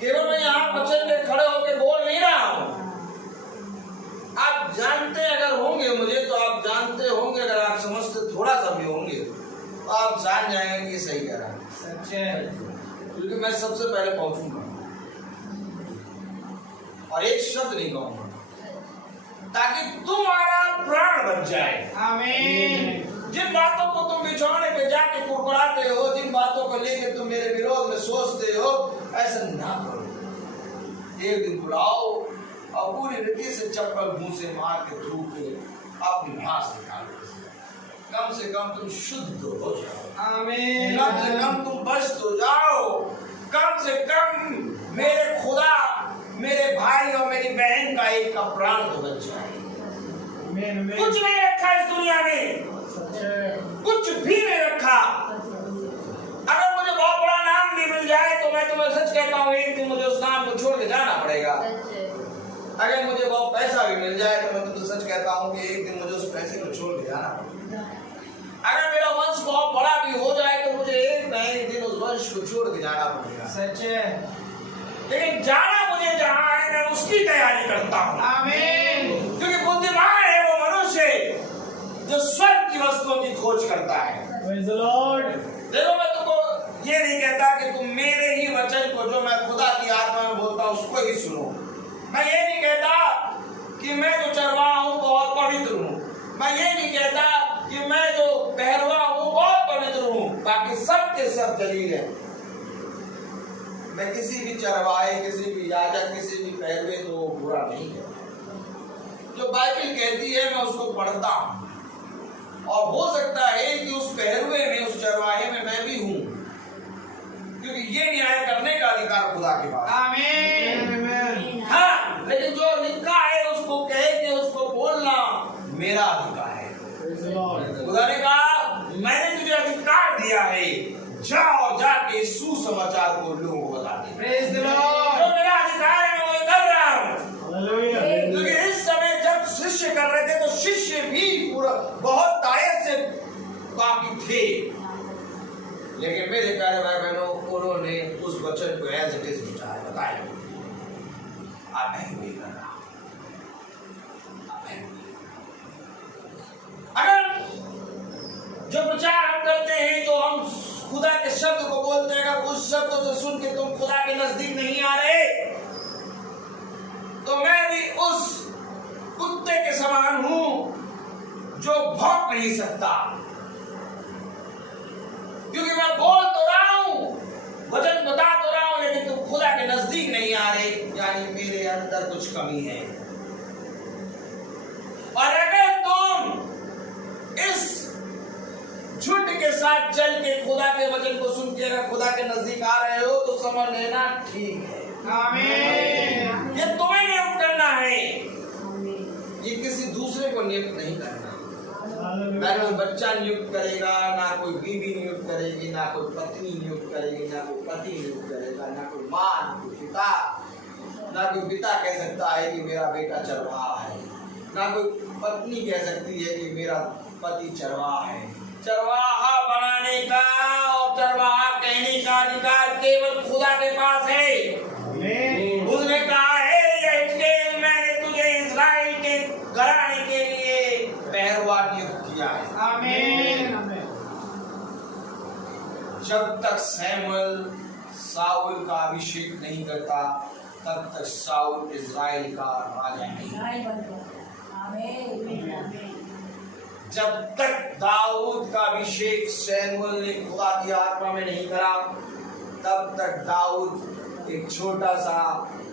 केवल मैं यहाँ वचन में खड़े होकर बोल नहीं रहा हूँ। आप जानते अगर होंगे मुझे, तो आप जानते होंगे, अगर आप समझते थोड़ा सा भी होंगे तो आप जान जाएंगे कि सही कह रहा है। सच्चे। क्योंकि मैं सबसे पहले पहुंचूंगा और एक शब्द नहीं कहूंगा, ताकि तुम्हारा प्राण बच जाए। आमीन। जिन बातों को तुम बिछौने पे जाके कुरकुराते हो, जिन बातों को लेकर तुम मेरे विरोध में सोचते हो, ऐसा ना करो। एक दिन बुलाओ और पूरी रीति से चप्पल मुंह से मार के थूक के अपनी भाष निकालो। कम से कम तुम शुद्ध हो जाओ। आमीन। कम से कम तुम बच तो जाओ। कम से कम मेरे खुदा, मेरे भाई और मेरी बहन का एक का प्राण तो बच जाए। कुछ नहीं रखा इस दुनिया में, कुछ भी नहीं रखा। अगर मुझे बहुत बड़ा नाम भी मिल जाए तो मैं तुम्हें सच कहता हूँ, एक दिन मुझे उस नाम को छोड़ के जाना पड़ेगा। अगर मुझे बहुत पैसा भी मिल जाए तो मैं तुमसे सच कहता हूँ कि एक दिन मुझे उस पैसे को छोड़ के जाना पड़ेगा। अगर मेरा वंश बहुत बड़ा भी हो जाए तो मुझे एक न एक दिन उस वंश को छोड़ के जाना पड़ेगा। सच्चे। लेकिन जाना मुझे जहाँ है मैं उसकी तैयारी करता हूँ। आमीन। क्योंकि बुद्धिमान है वो मनुष्य जो स्वर्ग की वस्तुओं की खोज करता है। Praise the Lord. देखो मैं तुमको ये नहीं कहता कि तुम मेरे ही वचन को, जो मैं खुदा की आत्मा में बोलता हूँ, उसको ही सुनो। मैं ये नहीं कहता कि मैं जो चरवाहा हूँ बहुत पवित्र हूँ। मैं ये नहीं कहता कि मैं जो पहलवा हूँ बहुत पवित्र हूँ। बाकी सब के सब दलील है। मैं किसी भी चरवाहे, किसी भी याजक, किसी भी पहलवे को बुरा नहीं कहता। जो बाइबल कहती है मैं उसको पढ़ता हूँ और हो सकता है कि उस पहलुए में, उस चरवाहे में मैं भी हूं, क्योंकि ये न्याय करने का अधिकार खुदा के पास। आमीन। हाँ, लेकिन जो लिखा है उसको कह के उसको बोलना मेरा अधिकार है। Praise the Lord. खुदा ने कहा मैंने तुझे अधिकार दिया है, जा और जाके सुसमाचार को लोगों को बता दे। Praise the Lord. जो मेरा अधिकार है मैं वो कर रहा हूँ। हालेलुया। क्योंकि इस समय जब शिष्य कर रहे थे तो शिष्य भी पूरा बहुत तायत से बाकी थे, लेकिन मेरे प्यारे भाई बहनों, उन्होंने उस वचन को एज इट इज बताया। अब मैं वही कर रहा हूं। अगर जो प्रचार हम करते हैं, तो हम खुदा के शब्द को बोलते हैं, अगर उस शब्द को सुन के तुम खुदा के नजदीक नहीं आ रहे, तो मैं भी उस कुत्ते के समान हूं जो भौंक नहीं सकता, क्योंकि मैं बोल तो रहा हूं, वचन बता तो रहा हूं, लेकिन तुम खुदा के नजदीक नहीं आ रहे, यानी मेरे अंदर कुछ कमी है। और अगर तुम इस झुंड के साथ चल के खुदा के वचन को सुन के अगर खुदा के नजदीक आ रहे हो, तो समझ लेना ठीक है। आमीन। ये तुम्हें नियुक्त करना है, ये किसी दूसरे को नियुक्त नहीं करना। ना कोई बच्चा नियुक्त करेगा, ना कोई बीवी नियुक्त करेगी, ना कोई पत्नी नियुक्त करेगी, ना कोई पति नियुक्त करेगा, ना कोई माँ, ना कोई पिता। ना कोई पिता कह सकता है कि मेरा बेटा चरवाहा है, ना कोई पत्नी कह सकती है कि मेरा पति चरवाहा है। चरवाहा बनाने का और चरवाहा कहने का अधिकार केवल खुदा के पास है। उसने कहा है, मैंने तुझे इस्राएल के घराने के लिए पहरवा नियुक्त किया है। आमीन। जब तक सैमुअल साउल का अभिषेक नहीं करता, तब तक साउल इस्राएल का राजा नहीं। जब तक दाऊद का अभिषेक सैमुअल ने खुदा की आत्मा में नहीं करा, तब तक दाऊद एक छोटा सा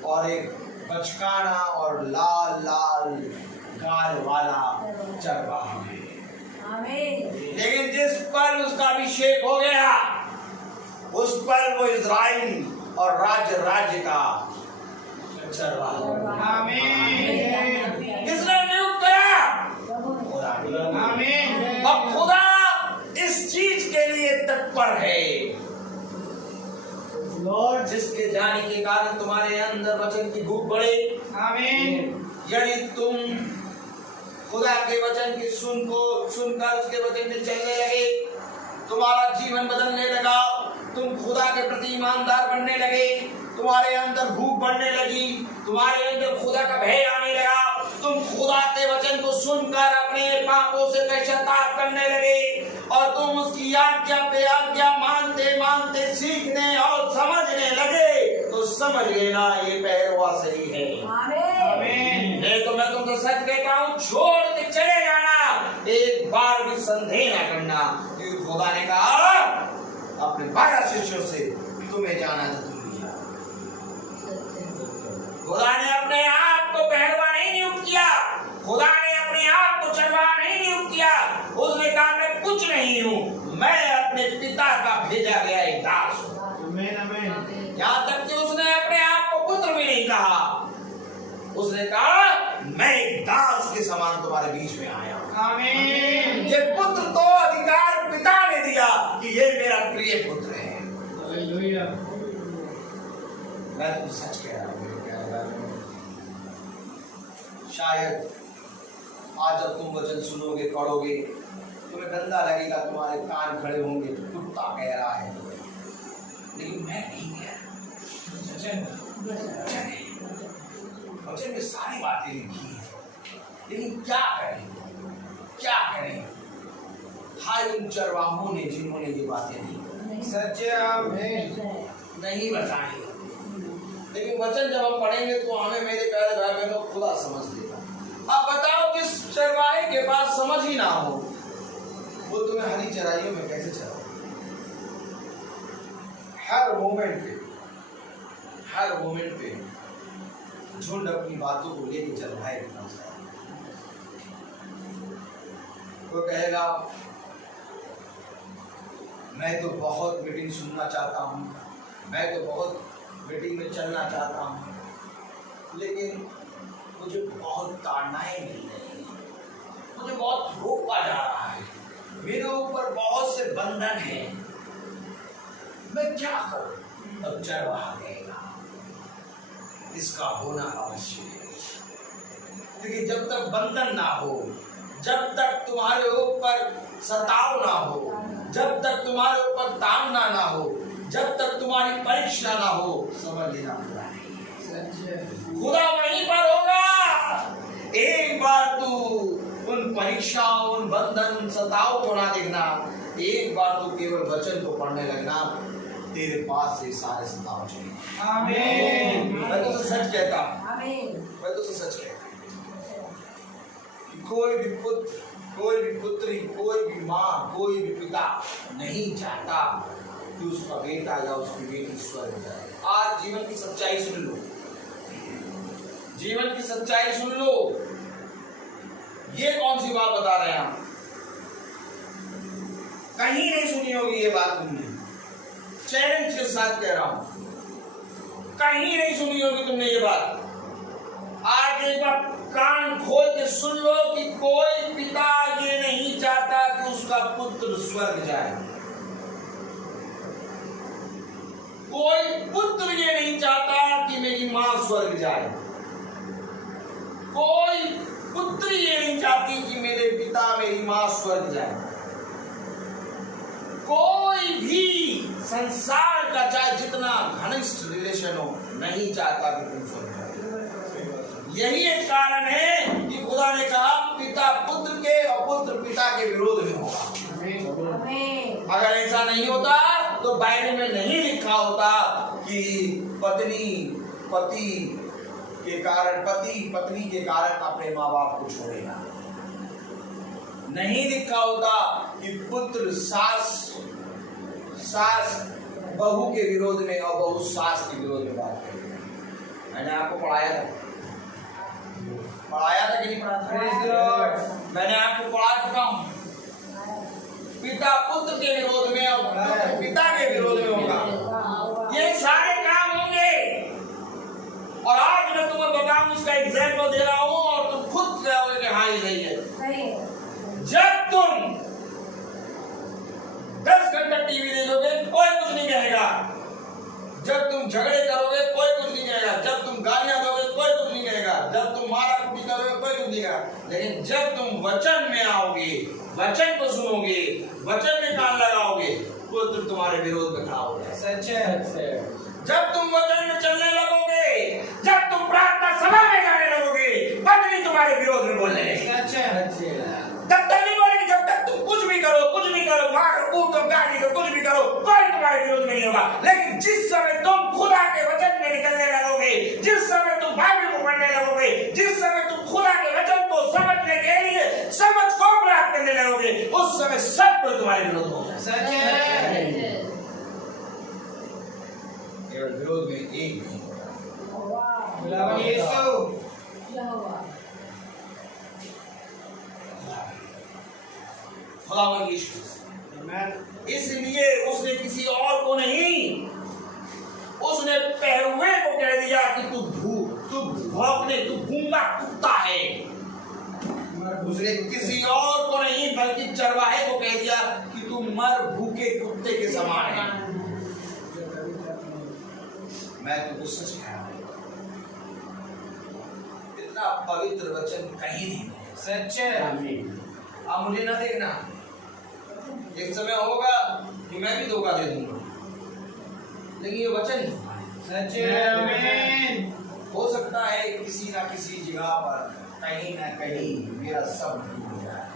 और एक बचकाना और लाल लाल गाल वाला चरवाहा है। लेकिन जिस पर उसका अभिषेक हो गया, उस पर वो इस्राएल और राज्य का चरवाहा। आमीन। किसने नियुक्त करा? आमीन। अब खुदा इस चीज के लिए तत्पर है, लॉर्ड, जिसके जाने के कारण तुम्हारे अंदर वचन की भूख बढ़े। आमीन। यदि तुम खुदा के वचन की सुनकर उसके वचन में चलने लगे, तुम्हारा जीवन बदलने लगा, तुम खुदा के प्रति ईमानदार बनने लगे, तुम्हारे अंदर भूख बढ़ने लगी, तुम्हारे अंदर खुदा का भय आने लगा, तुम खुदा के वचन को सुनकर अपने पापों से पश्चाताप करने लगे और तुम उसकी आज्ञा पे आज्ञा मानते मानते सीखने और समझने लगे, तो समझ लेना ये पहरवा सही है। आमीन। नहीं तो मैं तुमको सच कहता हूँ, छोड़ के चले जाना, एक बार भी संदेह न करना, क्योंकि खुदा ने कहा अपने 12 शिष्यों से तुम्हें जाना है, तुम भी जाओ। खुदा ने अपने आप को पहरवा नहीं नियुक्त किया, खुदा ने अपने आप को चरवाहा नहीं नियुक्त किया। उसने कहा मैं कुछ नहीं हूँ, मैं अपने पिता का भेजा गया एक दास हूँ। यहाँ तक कि उसने अपने आप को पुत्र भी नहीं कहा, उसने कहा मैं एक दास के समान तुम्हारे बीच में आया हूँ। आमीन। ये पुत्र तो अधिकार पिता ने दिया कि ये मेरा प्रिय पुत्र है। हालेलुया। मैं तुम सच कह रहा हूँ मेरे प्यारे भाइयों, शायद आज जब तुम वचन सुनोगे, पढ़ोगे, तुम्हें गंदा लगेगा, तुम्हारे कान खड़े होंगे, कुत्ता कह रहा है, लेकिन मैं नहीं कह रहा। वचन में सारी बातें लिखी हैं, लेकिन क्या करें, क्या करें? हाय उन चरवाहों ने जिन्होंने ये बातें नहीं बताई। लेकिन वचन जब हम पढ़ेंगे तो हमें, मेरे प्यारे भाई बहनों, खुदा समझ देगा। अब बताओ, जिस चरवाहे के पास समझ ही ना हो, वो तुम्हें हरी चराइयों में कैसे चलाओ? हर मोमेंट पे झुंड अपनी बातों को लेकर चरवाहे के पास आए। वो कहेगा मैं तो बहुत मीटिंग सुनना चाहता हूँ, मैं तो बहुत मीटिंग में चलना चाहता हूँ, लेकिन मुझे बहुत ताड़नाएं मिल रही हैं, मुझे बहुत रोका जा रहा है, मेरे ऊपर बहुत से बंधन हैं, मैं क्या करूं? तब चरवाहा कहेगा इसका होना आवश्यक है, क्योंकि जब तक बंधन ना हो जब तक तुम्हारे ऊपर सताव ना हो, जब तक तुम्हारे ऊपर तामना ना हो, जब तक तुम्हारी परीक्षा ना हो, समझ लेना खुदा वहीं पर होगा। एक बार तू उन परीक्षाओं, उन बंधन, उन सताव को ना देखना, एक बार तू केवल वचन को पढ़ने लगना, तेरे पास से सारे सताव चले। आमीन। मैं तो सच कहता, आमीन। मैं तो सच कहता कि कोई भी पुत्र, कोई भी पुत्री, कोई भी माँ, कोई भी पिता नहीं चाहता कि उसका बेटा या उसकी बेटी स्वर्ग जाए। आज जीवन की सच्चाई सुन लो, जीवन की सच्चाई सुन लो। ये कौन सी बात बता रहे हैं हम? कहीं नहीं सुनी होगी ये बात तुमने, चैलेंज के साथ कह रहा हूं, कहीं नहीं सुनी होगी तुमने ये बात। आज एक बार कान खोल के सुन लो कि कोई पिता ये नहीं चाहता कि उसका पुत्र स्वर्ग जाए। कोई पुत्र ये नहीं चाहता कि मेरी मां स्वर्ग जाए। कोई पुत्री ये नहीं चाहती कि मेरे पिता, मेरी मां स्वर्ग जाए। कोई भी संसार का चाहे जितना घनिष्ठ रिलेशन हो, नहीं चाहता कि तुम स्वर्ग जाए। यही एक कारण है कि खुदा ने कहा पिता पुत्र के और पुत्र पिता के विरोध में होगा। अगर ऐसा नहीं होता तो बाइबल में नहीं लिखा होता कि पत्नी पति के कारण, पति पत्नी के कारण अपने माँ बाप को छोड़ेगा। नहीं लिखा होता कि पुत्र सास बहू के विरोध में और बहू सास के विरोध में बात करेगी। मैंने आपको पढ़ाया था कि नहीं पढ़ाया? मैंने आपको पढ़ा चुका हूं, पिता पुत्र के विरोध में और पुत्र पिता के विरोध में होगा। ये सारे काम होंगे। और आज मैं तुम्हें बताऊं, इसका एग्जाम्पल दे रहा हूं और तुम खुद कहोगे कि हाँ ये सही है। जब तुम 10 घंटा टीवी देखोगे कोई कुछ नहीं कहेगा। जब तुम झगड़े करोगे कोई कुछ नहीं कहेगा। जब तुम गालियां दोगे कोई कुछ नहीं कहेगा। जब तुम मारा कुटी करोगे कोई कुछ नहीं कहेगा। लेकिन जब तुम वचन में आओगे, वचन को सुनोगे, वचन में कान लगाओगे, पुत्र तुम्हारे विरोध में खड़ा हो जाएगा। सच है। जब तुम वचन में चलने लगोगे, जब तुम प्रार्थना सभा में जाने लगोगे, पत्नी तुम्हारे विरोध में बोलने लगेगी। सच है। तब तक नहीं बोलेगी जब तक तुम कुछ भी करो, मारो कूटो गाली दो, कुछ भी करो, कोई तुम्हारे विरोध में नहीं होगा। लेकिन जिस समय तुम खुदा के वचन में निकलने लगोगे, जिस समय तुम बाइबल को पढ़ने लगोगे, जिस समय तुम खुदा के वचन को समझने के लिए समझ को प्राप्त करने लगोगे, उस समय सब कोई तुम्हारे विरोध होगा। सच है। केवल विरोध में एक नहीं होगा। यीशु। खुदावंद यीशु। इसलिए उसने किसी और को नहीं, उसने पहरुए को कह दिया कि तू भौंकने, तू गूंगा कुत्ता है। उसने किसी और को नहीं बल्कि चरवाहे को कह दिया कि तू मर भूखे कुत्ते के समान है। मैं तुमको सच कह रहा हूं, इतना पवित्र वचन कहीं नहीं है। सच है। आप मुझे ना देखना, एक समय होगा कि मैं भी धोखा दे दूंगा, लेकिन ये वचन सच है। आमीन। हो सकता है किसी ना किसी जगह पर कहीं ना कहीं मेरा सब डूब जाए।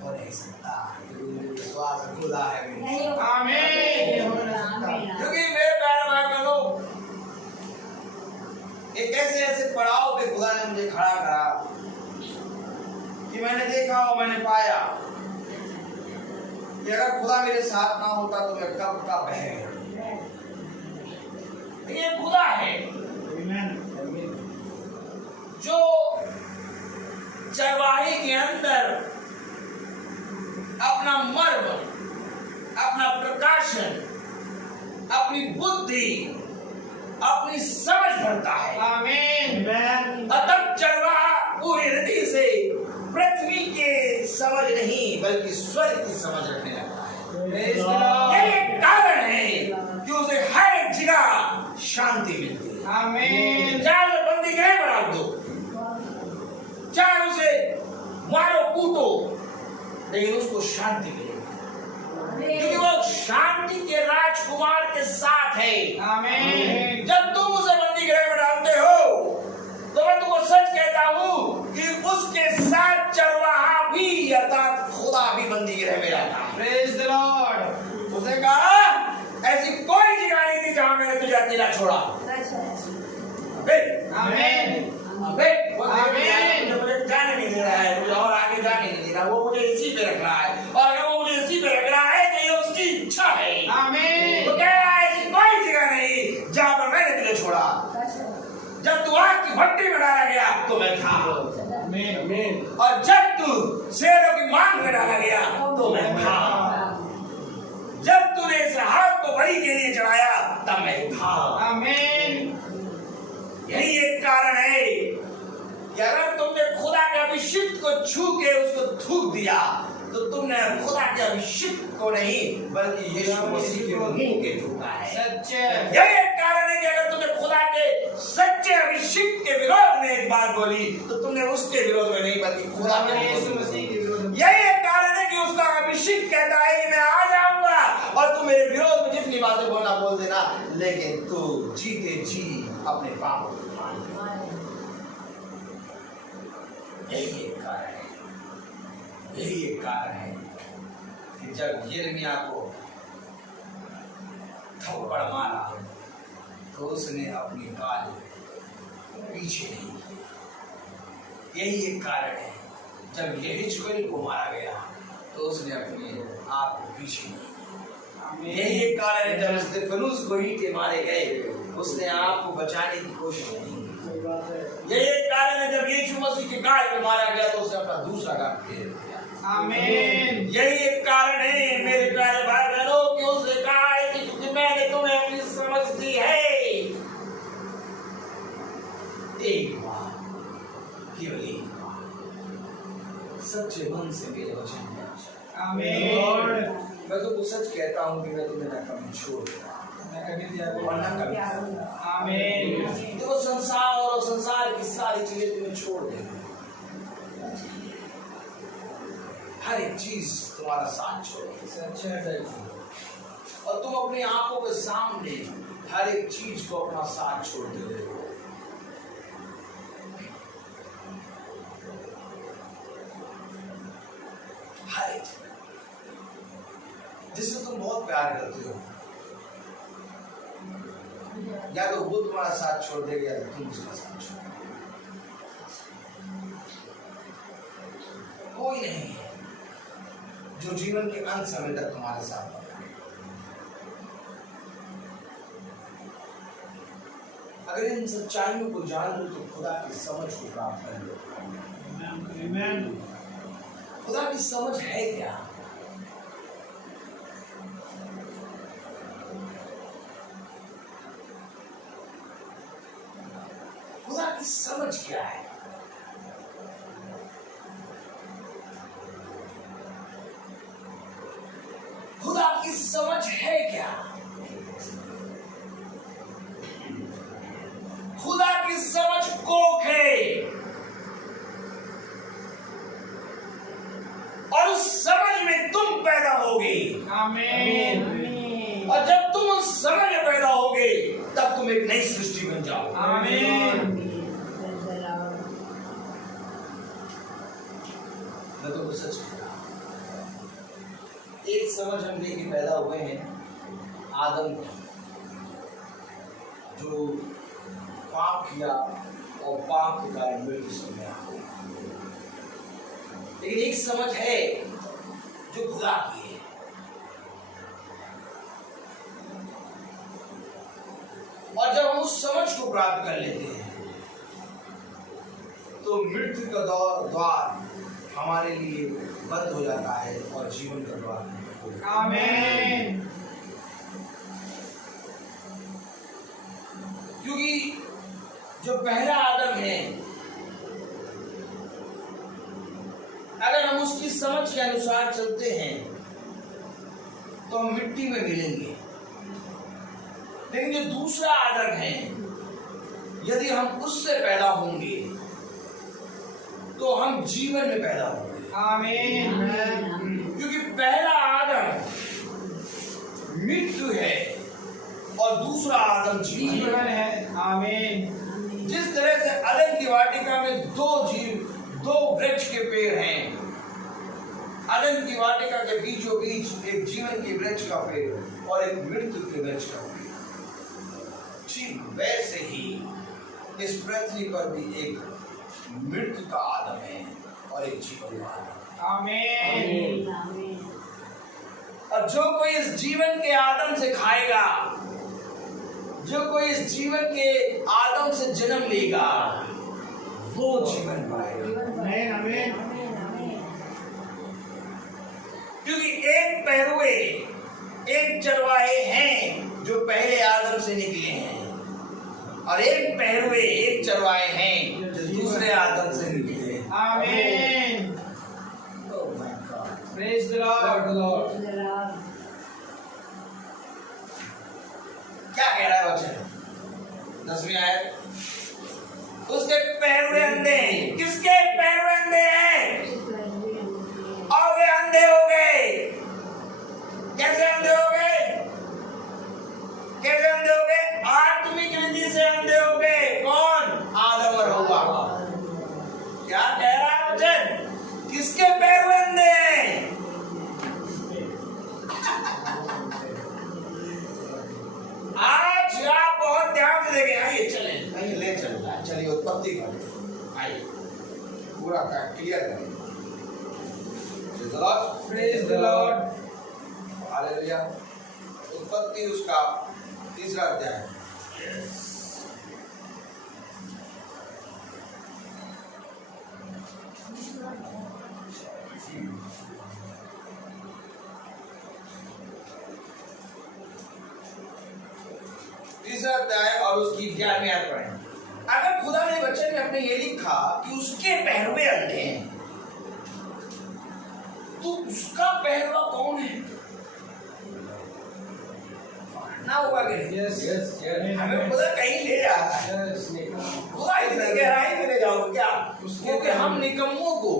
हो नहीं सकता, विश्वास खुदा है। आमीन। क्योंकि मेरे प्यारे भाई बहनों, एक ऐसे पड़ाव पे खुदा ने मुझे खड़ा करा कि मैंने देखा और मैंने पाया कि अगर खुदा मेरे साथ ना होता तो मैं कब का बह गया। ये खुदा है जो चरवाहे के अंदर अपना मर्म, अपना प्रकाशन, अपनी बुद्धि, अपनी समझ भरता है। आमीन। तब चरवाहा पूरी रीति से पृथ्वी के समझ नहीं बल्कि स्वर्ग की समझ रखने लगता है। यही एक कारण है कि उसे हर एक जगह शांति मिलती है। आमीन। चाहे उसे बंदी गृह में डाल दो, चाहे उसे मारो कूटो, लेकिन उसको शांति मिलेगी, क्योंकि वो शांति के राजकुमार के साथ है। आमीन। जब तुम उसे बंदी गृह में डालते हो तो मैं तुमको सच कहता हूँ कि उसके साथ चरवाहा भी अर्थात खुदा भी बंदी गृह में रहता है। Praise the Lord. उसने कहा ऐसी कोई जगह नहीं थी जहां मैंने तुझे अकेला छोड़ा। आमीन। आमीन। जो मुझे जाने नहीं दे रहा है, मुझे और आगे जाने नहीं दे रहा, वो मुझे इसी पे रख रहा है, और अगर वो मुझे इसी पे रख रहा है तो ये उसकी इच्छा है। आमीन। तो कह रहा है ऐसी कोई जगह नहीं जहां पर मैंने तुझे छोड़ा। जब तू आग की भट्टी में डाला गया तो मैं था, आमीन। और जब तू शेरों की मांग में डाला गया तो मैं था, जब तूने इस हाथ को बलि के लिए चढ़ाया तब मैं था। आमीन। यही एक कारण है कि अगर तुमने खुदा के अभिषिक्त को छू के उसको थूक दिया तो तुमने खुदा के अभिषिक्त को नहीं बल्कि यीशु मसीह के मुंह के थूका है। सच्चे। यही एक कारण है कि अगर तुमने खुदा के सच्चे अभिषिक्त के विरोध में एक बात बोली तो तुमने उसके विरोध में नहीं बल्कि खुदा के यीशु मसीह के विरोध में। यही एक कारण है कि उसका अभिषेक कहता है कि मैं आ जाऊंगा और तू मेरे विरोध में जितनी बातें बोल देना, लेकिन तू जीते जी अपने पापों को मान। यही एक कारण है, यही एक कारण है कि जब यिर्मयाह को थप्पड़ मारा तो उसने अपनी गाल पीछे नहीं की। यही एक कारण है जब यहोशू को मारा गया तो उसने अपने आप को पीछे नहीं किया। यही एक कारण है जब स्तिफनुस को ईंटें मारे गए उसने आप को बचाने की कोशिश नहीं की। यही एक कारण है जब यीशु मसीह के गाल पे मारा गया तो उसने अपना दूसरा गाल फेर दिया। आमीन। यही एक कारण है मेरे प्यारे भाई बहनों कि उसने कहा है कि क्योंकि मैंने तुम्हें अपनी समझ दी है। एक बार, केवल एक बार सच्चे मन से मेरे वचन में आ। आमीन। मैं तो सच कहता हूँ कि मैं तुम्हें न कभी छोड़ और न कभी। आमीन। तो संसार और संसार की सारी चीजें तुम्हें छोड़ देंगे, हर एक चीज तुम्हारा साथ छोड़ेगी। सच्चे। और तुम अपनी आंखों के सामने हर एक चीज को अपना साथ छोड़ दे हो। हर एक जिससे तुम बहुत प्यार करते हो, या तो वो तुम्हारा साथ छोड़ देगा या तुम उसका साथ छोड़ देगे। कोई नहीं है जो जीवन के अंत समय तक तुम्हारे साथ होगा। अगर इन सच्चाइयों को जान लो तो खुदा की समझ को प्राप्त कर लो। खुदा की समझ है क्या? खुदा की समझ क्या है? खुदा की समझ है क्या? खुदा की समझ कोख है और उस समझ में तुम पैदा होगे। आमीन। और जब तुम उस समझ में पैदा होगे तब तुम एक नई सृष्टि बन जाओ। आमीन। मैं तो सच कहता हूं, एक समझ हम लेके पैदा हुए हैं आदम की, जो पाप किया और पाप के कारण मृत्यु समय आ गई। लेकिन एक समझ है जो खुदा की है। और जब हम उस समझ को प्राप्त कर लेते हैं तो मृत्यु का द्वार हमारे लिए बंद हो जाता है और जीवन का द्वार। आमीन। क्योंकि जो पहला आदम है, अगर हम उसकी समझ के अनुसार चलते हैं तो हम मिट्टी में मिलेंगे। लेकिन जो दूसरा आदम है यदि हम उससे पैदा होंगे तो हम जीवन में पैदा होंगे। आमीन। क्योंकि पहला आदम मृत्यु है और दूसरा आदम जीवन जीवन है। आमीन। जिस तरह से अदन की वाटिका में दो वृक्ष के पेड़ हैं, अदन की वाटिका के बीचों बीच एक जीवन के वृक्ष का पेड़ और एक मृत्यु के वृक्ष का पेड़, ठीक वैसे ही इस पृथ्वी पर भी एक मृत्यु का आदम है और एक जीवन का आदम। आमीन। और जो कोई इस जीवन के आदम से खाएगा, जो कोई इस जीवन के आदम से जन्म लेगा, वो जीवन पाएगा। आमीन। आमीन। क्योंकि एक पहरुए, एक चरवाहे हैं जो पहले आदम से निकले हैं, और एक पहरुए, एक चरवाहे हैं जो दूसरे आदम से निकले हैं। आमीन। Oh my God. Praise the Lord. क्या कह रहा है वचन? 10वीं आयत, उसके पैर अंधे हैं। किसके पैर अंधे हैं? और वे अंधे हो गए। कैसे अंधे हो गए? कैसे अंधे हो गए? आत्मिक रीति से अंधे हो गए। कौन? आदम और हव्वा। क्या कह रहा है वचन? किसके पैर अंधे हैं? आज आप बहुत ध्यान से देखें। आइए चले, आइए ले चलता है। चलिए उत्पत्ति करें, आइए पूरा का क्लियर करें। Praise the Lord. हालेलुया। उत्पत्ति उसका 3रा अध्याय। तीसरा अध्याय और उसकी 11वीं आयत पढ़ें। अगर खुदा ने वचन में अपने ये लिखा कि उसके पहरुए अंधे हैं, तो उसका पहरुआ कौन है? ना होगा कि नहीं? Yes. हमें खुदा कहीं ले जा रहा है। Yes. खुदा इतनी गहराई में ले जाओगे क्या? क्योंकि हम निकम्मों को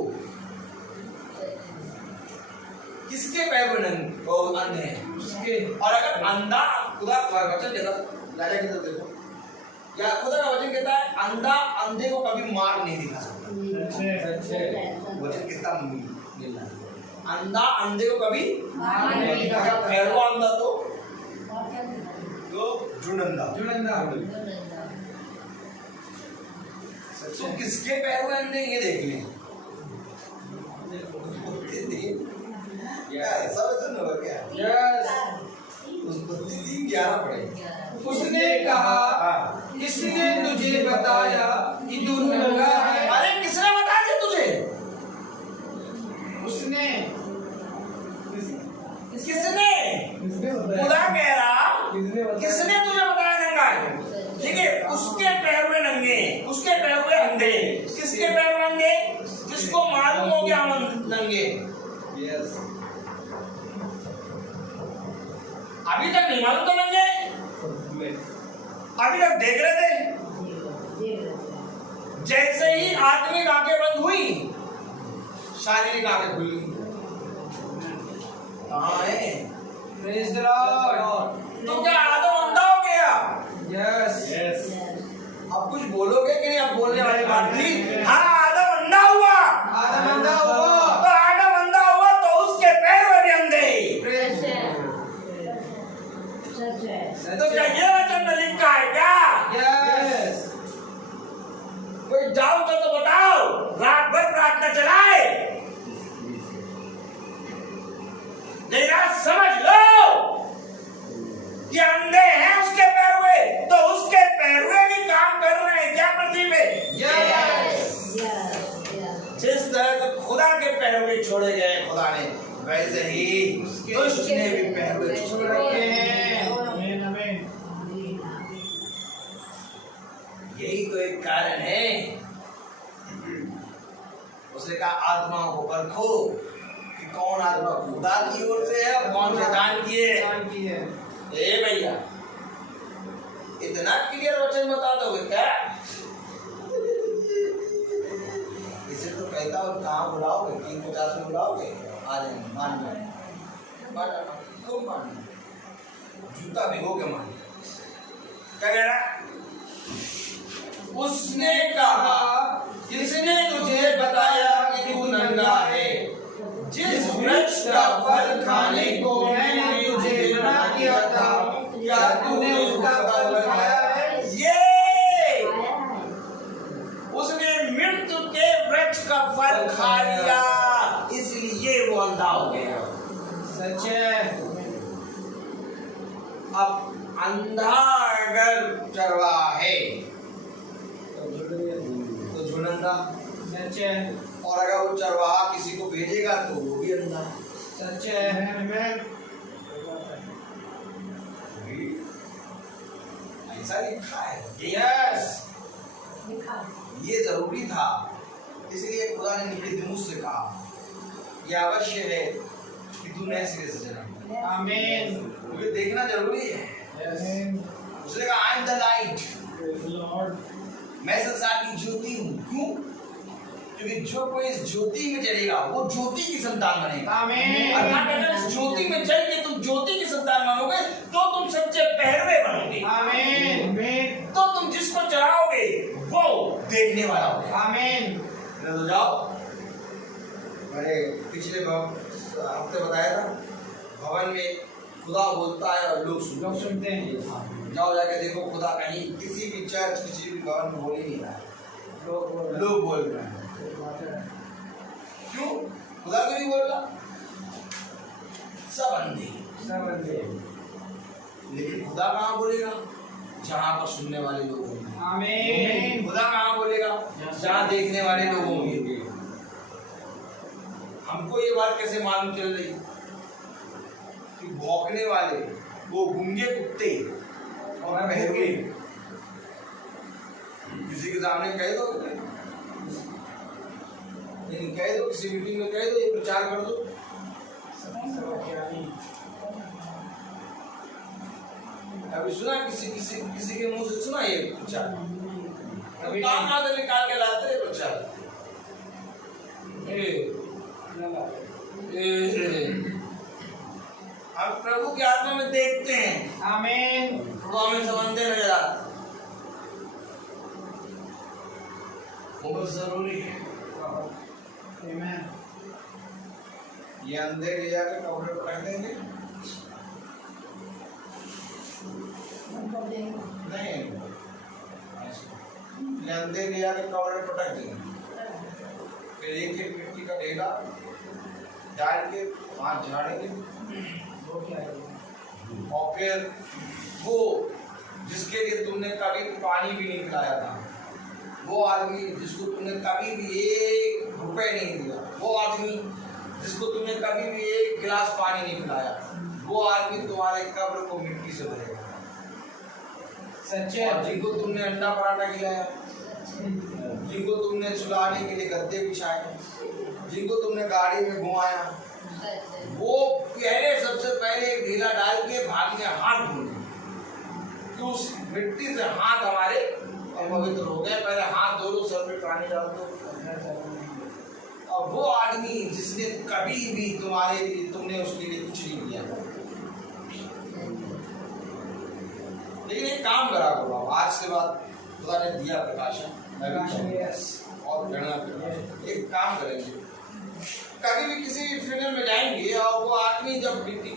किसके पैर में अंधे हैं? उसके। और अगर अंधा, खुदा का वचन कहता, राजा की तरफ देखो, या खुदा का वचन कहता है अंधा अंधे को कभी मार नहीं दिखा सकता। वचन कितना मिल रहा है? अंधा अंधे को कभी मार नहीं दिखा अगर सकता। पैरवा अंधा तो जुड़ंदा। तो किसके पैर में अंधे ये देख लें। क्या ऐसा वचन होगा क्या? Yes. उत्पत्ति 3:11 पढ़े। उसने कहा, किसने तुझे बताया कि तू नंगा है? अरे किसने बता दिया तुझे? उसने। किसने? खुदा कह रहा, किसने तुझे बताया नंगा है? ठीक है, उसके पैर में नंगे, उसके पैर में अंधे। किसके पैर में अंधे? जिसको मालूम हो गया हम नंगे। Yes. अभी तक नहीं मालूम तो नंगे, अभी तक देख रहे थे। जैसे ही आत्मिक आंखें बंद हुई, शारीरिक आंखें खुल गई। कहाँ है? Praise the Lord. तो क्या आदम अंधा हो गया? Yes. अब कुछ बोलोगे कि नहीं? अब बोलने वाली बात थी। हाँ, आदम अंधा हुआ। आदम अंधा हुआ। तो आदम अंधा हुआ तो उसके पैर में भी अंधे। तो क्या ये वचन में लिखा है क्या? Yes. कोई जाओ तो बताओ, रात भर प्रार्थना चलाए, लेकिन आज समझ लो कि अंधे हैं उसके पैरुए, तो उसके पैरुए भी काम कर रहे हैं क्या पृथ्वी पे? जिस तरह से खुदा के पैरुए छोड़े गए खुदा ने, वैसे ही दुष्ट ने भी पैरुए छोड़ रखे हैं। यही तो एक कारण है। उसने कहा आत्माओं को परखो कि कौन आत्मा खुदा की ओर से है और कौन शैतान की है। ए भैया, इतना क्लियर वचन बता दोगे क्या? कहता और कहाँ बुलाओगे, 350 में बुलाओगे, आ जाएंगे मान लो, खूब मान लो, जूता भिगो के मान लो। क्या कह रहा? उसने कहा, किसने तुझे बताया कि तू नंगा है? जिस वृक्ष का फल खाने को मैंने तुझे मना किया था, क्या तूने उसका फल खाया है? ये उसने मृत्यु के वृक्ष का फल खा लिया, इसलिए वो अंधा हो गया। सच है। अब अंधा अगर चरवाहा है तो झुलंगा, सच है। और अगर वो चरवाहा किसी को भेजेगा तो वो भी अंधा। सच है। ऐसा लिखा है, यस। लिखा ये जरूरी था, इसलिए खुदा ने निकोदेमुस से कहा यह अवश्य है कि तू नए सिरे से जन्म ले। आमीन। मुझे देखना जरूरी है। उसने कहा आई एम द लाइट, मैं संसार की ज्योति हूँ। क्यों? क्योंकि जो कोई इस ज्योति में चलेगा वो ज्योति की संतान बनेगा। आमीन। अर्थात अगर इस ज्योति में चल के तुम ज्योति की संतान बनोगे तो तुम सच्चे पहरवे बनोगे। आमीन। तो तुम जिसको चढ़ाओगे वो देखने वाला होगा। आमीन। तो जाओ, मैंने पिछले हफ्ते बताया था, भवन में खुदा बोलता है और लोग सुनते हैं। जाओ जाके देखो, खुदा कहीं किसी भी चर्च किसी भी भवन में बोल ही नहीं रहा है, लोग बोल रहे हैं। क्यों? खुदा क्यों नहीं बोल रहा? सब अंधे। लेकिन खुदा कहाँ बोलेगा? जहाँ पर सुनने वाले लोग होंगे। आमीन। खुदा कहाँ बोलेगा? जहाँ देखने वाले लोग होंगे। हमको ये बात कैसे मालूम चल रही कि भौंकने वाले वो गूंगे कुत्ते और बहरे किसी के सामने कह दो, नहीं कह दो, किसी मीटिंग में कह दो, ये प्रचार कर दो, अभी सुना किसी के मुंह से सुना ये प्रचार, अभी काम ना तो निकाल के लाते हैं प्रचार। हम प्रभु की आत्मा में देखते हैं। आमीन। तो हमें समझते नजर आते, बहुत जरूरी है। ये अंधे ले जाकर कपड़े पर रख देंगे, नहीं ये अंधे ले जाकर कपड़े पर रख देंगे, फिर एक एक मिट्टी का ढेला डाल के हाथ झाड़ेंगे, और फिर वो जिसके लिए तुमने कभी पानी भी नहीं पिलाया था, वो आदमी जिसको तुमने कभी भी 1 रुपए नहीं दिया, वो आदमी जिसको तुमने कभी भी 1 गिलास पानी नहीं पिलाया, वो आदमी तुम्हारे कब्र को मिट्टी से भरेगा। सच्चे। और जिनको तुमने अंडा पराठा खिलाया, जिनको तुमने सुलाने के लिए गद्दे बिछाए, जिनको तुमने गाड़ी में घुमाया, वो सबसे पहले एक ढीला डाल के भाग में हाथ धोने, तो उस मिट्टी से हाथ हमारे पवित्र हो गए। पहले हाथ धो लो, सर पे पानी डाल दो। और वो आदमी जिसने कभी भी तुम्हारे लिए तुमने उसके लिए कुछ नहीं किया, लेकिन एक काम करा करो, आज के बाद खुदा ने दिया प्रकाशन और गणना, एक काम करेंगे, कभी भी किसी भी फिल्म में जाएंगे और वो आदमी जब मिट्टी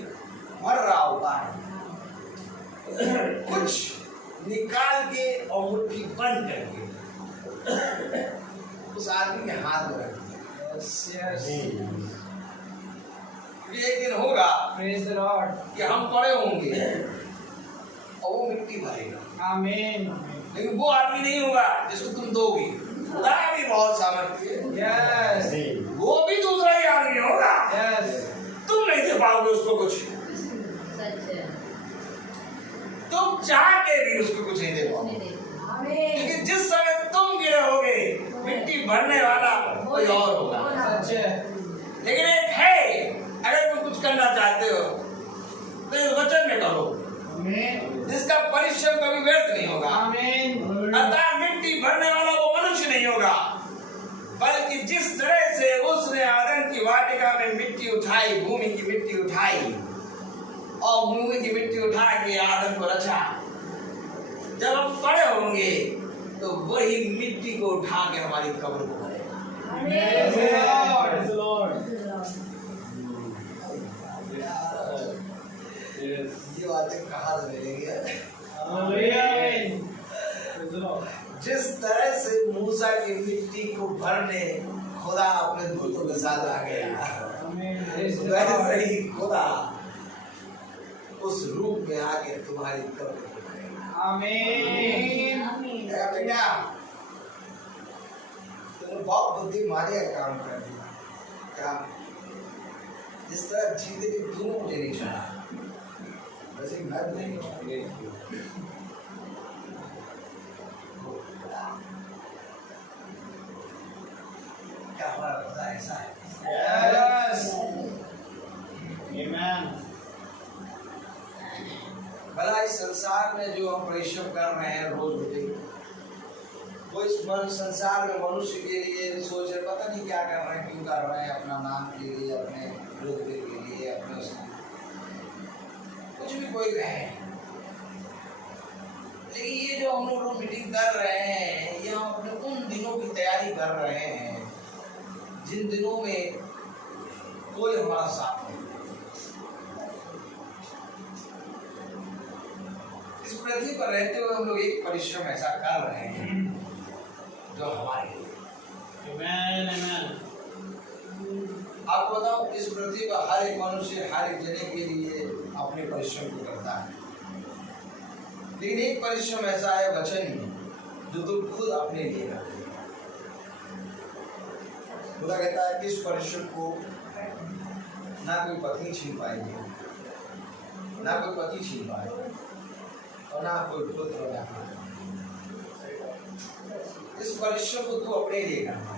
भर रहा होता है, कुछ निकाल के और मुट्ठी बंद करके उस आदमी के हाथ में रख दिया। एक दिन होगा कि हम पड़े होंगे और वो मिट्टी भरेगा। आमीन। लेकिन वो आदमी नहीं होगा जिसको तुम दोगे। खुदा भी बहुत सामर्थ्य है। यस। वो भी दूसरा ही आदमी होगा। यस। तुम नहीं दे पाओगे उसको कुछ, तुम चाह के भी उसको कुछ नहीं दे पाओगे, क्योंकि जिस समय तुम गिरोगे मिट्टी भरने वाला कोई और होगा। सच है। लेकिन एक है, अगर तुम कुछ करना चाहते हो तो इस वचन में करो, जिसका परिश्रम कभी व्यर्थ नहीं होगा। आमीन। अतः मिट्टी भरने वाला वो मनुष्य नहीं होगा, बल्कि जिस तरह से उसने आदम की वाटिका में मिट्टी उठाई, भूमि की मिट्टी उठाई और भूमि की मिट्टी उठा के आदम को रचा, जब हम बड़े होंगे तो वही मिट्टी को उठा के हमारी कब्र को भरेगा। ये बातें कहाँ से मिलेंगी? जिस तरह से मूसा की मिट्टी को भरने खुदा अपने दूतों के साथ आ गया, वैसे ही खुदा उस रूप में आके तुम्हारी कब्र को भरेगा। आमीन। बेटा तुमने बहुत बुद्धिमानी का काम कर दिया। क्या जिस तरह जीते भी तुम मुझे नहीं चाहा, वैसे मैं भी नहीं चाहता। क्या हमारा खुदा ऐसा है? Yes. Amen. भला इस संसार में जो हम परिश्रम कर रहे हैं रोज रोटी, वो इस संसार में मनुष्य के लिए सोच रहे पता नहीं क्या कर रहे हैं, क्यों कर रहे हैं, अपना नाम के लिए, अपने रुतबे के लिए, अपने कुछ भी कोई कहे। लेकिन ये जो हम लोग मीटिंग कर रहे हैं, ये हम अपने उन दिनों की तैयारी कर रहे हैं जिन दिनों में कोई हमारा साथ नहीं। इस पृथ्वी पर रहते हुए हम लोग एक परिश्रम ऐसा कर रहे हैं जो हमारे लिए। Amen. Amen. आपको बताऊं, इस पृथ्वी पर हर एक मनुष्य हर एक जने के लिए अपने परिश्रम को करता है, लेकिन एक परिश्रम ऐसा है वचन में जो तुम खुद अपने लिए करते हो। खुदा कहता है कि इस परिश्रम को ना कोई पत्नी छीन पाएगी, ना कोई पति छीन पाएगा, और ना कोई पुत्र ना कोई। इस परिश्रम को तू अपने लिए करना है।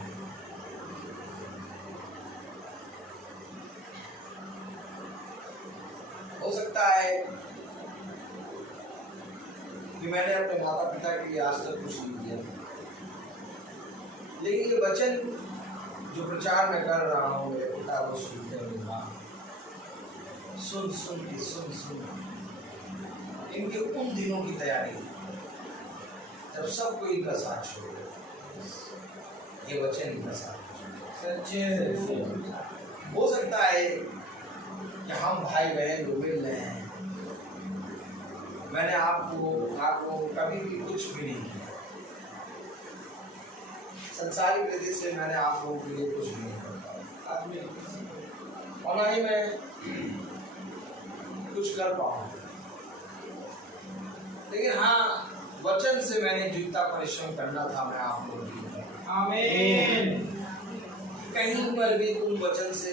हो सकता है कि मैंने अपने माता पिता के लिए आज तक कुछ नहीं किया, लेकिन ये वचन जो प्रचार में कर रहा हूँ मेरे पिता वो सुनते हैं। सुन सुन के इनके उन दिनों की तैयारी जब सब कोई इनका साथ छोड़े, ये वचन इनका साथ सच्चे। हो सकता है कि हम भाई बहन जो मिल रहे हैं, मैंने आपको कभी भी कुछ भी नहीं किया, संसारिक रीति से मैंने आप लोगों के लिए कुछ भी नहीं करता, और ना ही मैं कुछ कर पाऊँ, लेकिन हाँ वचन से मैंने जितना परिश्रम करना था मैं आप लोगों के लिए। आमीन। कहीं पर भी तुम वचन से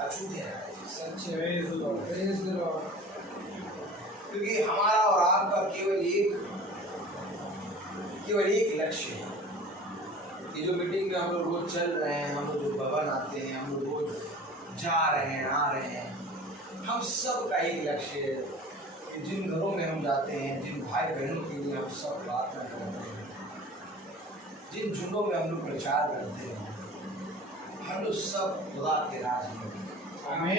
अछूते हैं, सच्चे। क्योंकि हमारा और आपका केवल एक लक्ष्य है। ये जो मीटिंग में हम लोग रोज चल रहे हैं, हम लोग जो भवन आते हैं, हम लोग रोज जा रहे हैं आ रहे हैं, हम सब का एक लक्ष्य है कि जिन घरों में हम जाते हैं, जिन भाई बहनों के लिए हम सब प्रार्थना करते हैं, जिन झुंडों में हम लोग प्रचार करते हैं, हम लोग सब खुदा के राज में। आमीन।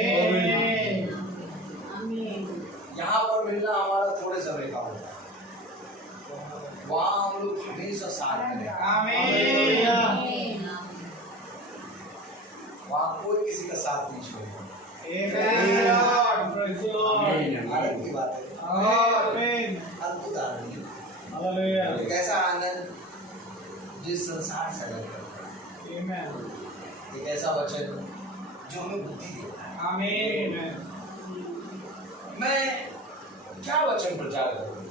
यहाँ पर मिलना हमारा थोड़े समय का होता है, वहाँ हम लोग हमेशा साथ में। आमीन। वहाँ कोई किसी का साथ नहीं छोड़ेगा। आनंद की बात है, अद्भुत आनंद, एक ऐसा आनंद जिस संसार से अलग करता है, एक ऐसा वचन जो हमें बुद्धि देता है। आमीन। मैं क्या वचन प्रचार करूँ?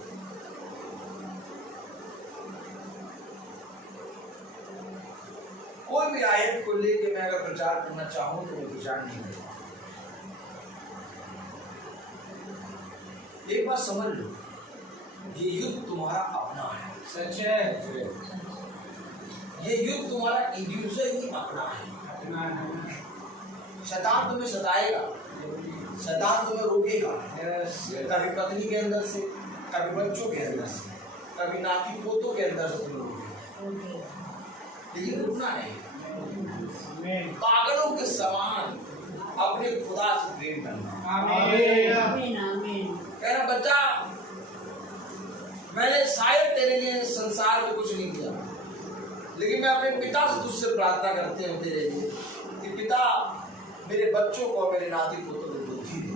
कोई भी आयत को लेके मैं अगर प्रचार करना चाहूँ तो मैं प्रचार नहीं कर पाऊँ। एक बात समझ लो, ये युद्ध तुम्हारा अपना है। सच्चे। ये युद्ध तुम्हारा इंडिविजुअल ही अपना है। शैतान तुम्हें सताएगा, शैतान तुम्हें रोकेगा, कभी पत्नी के अंदर से, कभी बच्चों के अंदर से, कभी नाती पोतों के अंदर से तुम्हें रोकेगा, लेकिन रुकना नहीं। पागलों के समान अपने खुदा से प्रेम करना। कह रहा बच्चा, मैंने शायद तेरे लिए संसार में कुछ नहीं किया, लेकिन मैं अपने पिता से तुझसे प्रार्थना करते हूँ तेरे लिए कि पिता मेरे बच्चों को, मेरे नाती पुत्र को बुद्धि दे,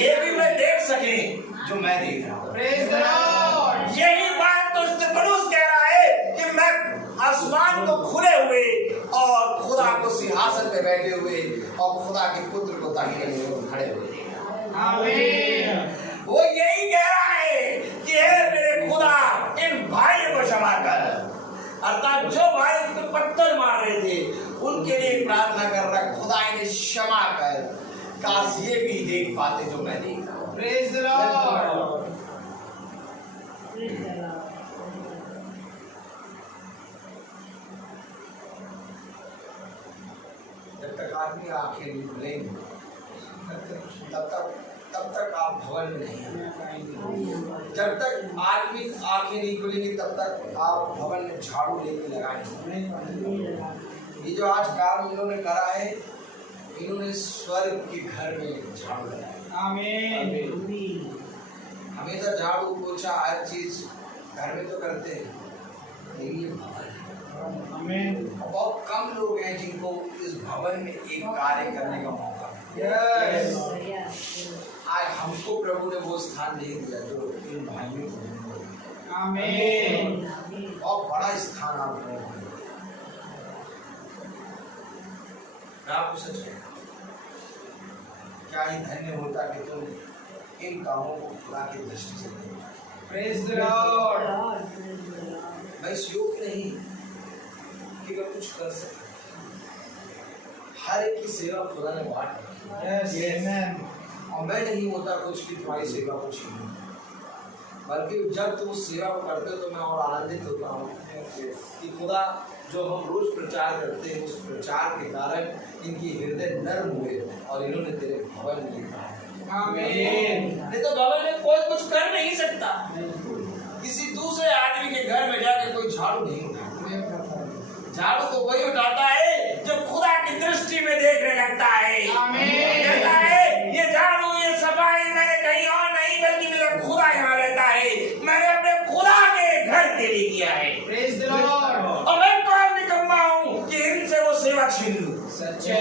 ये भी मैं देख सके जो मैं देख रहा हूँ। यही बात तो स्तिफनुस कह रहा है कि मैं आसमान को खुले हुए और खुदा को सिंहासन पे बैठे हुए और खुदा के पुत्र को दाहिने ओर खड़े हुए। वो यही कह रहा है कि हे मेरे खुदा, इन भाइयों को क्षमा कर। अर्थात जो भाई उन पे पत्थर मार रहे थे उनके लिए प्रार्थना कर रहा, खुदा इन्हें क्षमा कर, काश ये भी देख पाते जो मैं देख रहा हूँ। Praise the Lord. जब तक आदमी आंखें नहीं खुलेंगी तब तक आप भवन में नहीं। जब तक आदमी आंखें नहीं खुलेंगी तब तक आप भवन में झाड़ू लेके लगाएंगे। ये जो आज काम इन्होंने करा है, इन्होंने स्वर्ग के घर में झाड़ू लगाया। आमीन। हमेशा झाड़ू पोछा हर चीज घर में तो करते हैं, लेकिन ये भवन है। आमीन। बहुत कम लोग हैं जिनको इस भवन में एक कार्य करने का मौका मिला। आज हमको प्रभु ने वो स्थान दे दिया जो इन भाइयों को। आमीन। और बड़ा स्थान आप लोगों को। मैं आपको सच कहता हूं, क्या ही धन्य होता कि तुम इन कामों को खुदा की दृष्टि से देखो। Praise the Lord. मैं इस योग्य नहीं कि मैं कुछ कर सकता, हर एक की सेवा खुदा ने बांट रखी है। और मैं नहीं होता कुछ कि तुम्हारी सेवा को छीनूं, बल्कि जब तुम उस सेवा को करते हो तो मैं और आनंदित होता हूँ कि खुदा जो हम रोज प्रचार करते हैं उस प्रचार के कारण इनकी हृदय नर्म हुए और इन्होंने तेरे भवन में लिखा है। आमीन। नहीं तो भवन में कोई कुछ कर नहीं सकता। किसी दूसरे आदमी के घर में जाके कोई झाड़ू नहीं उठाता। झाड़ू तो वही उठाता है जो खुदा की दृष्टि में देखने लगता है। कहता है ये झाड़ू, ये सफाई मैंने कहीं और नहीं, बल्कि मेरा खुदा यहाँ रहता है। मैंने अपने खुदा के घर के लिए किया है। Praise the Lord. और मैं कौन निकम्मा हूँ कि इनसे वो सेवा छीन लूं। सच्चे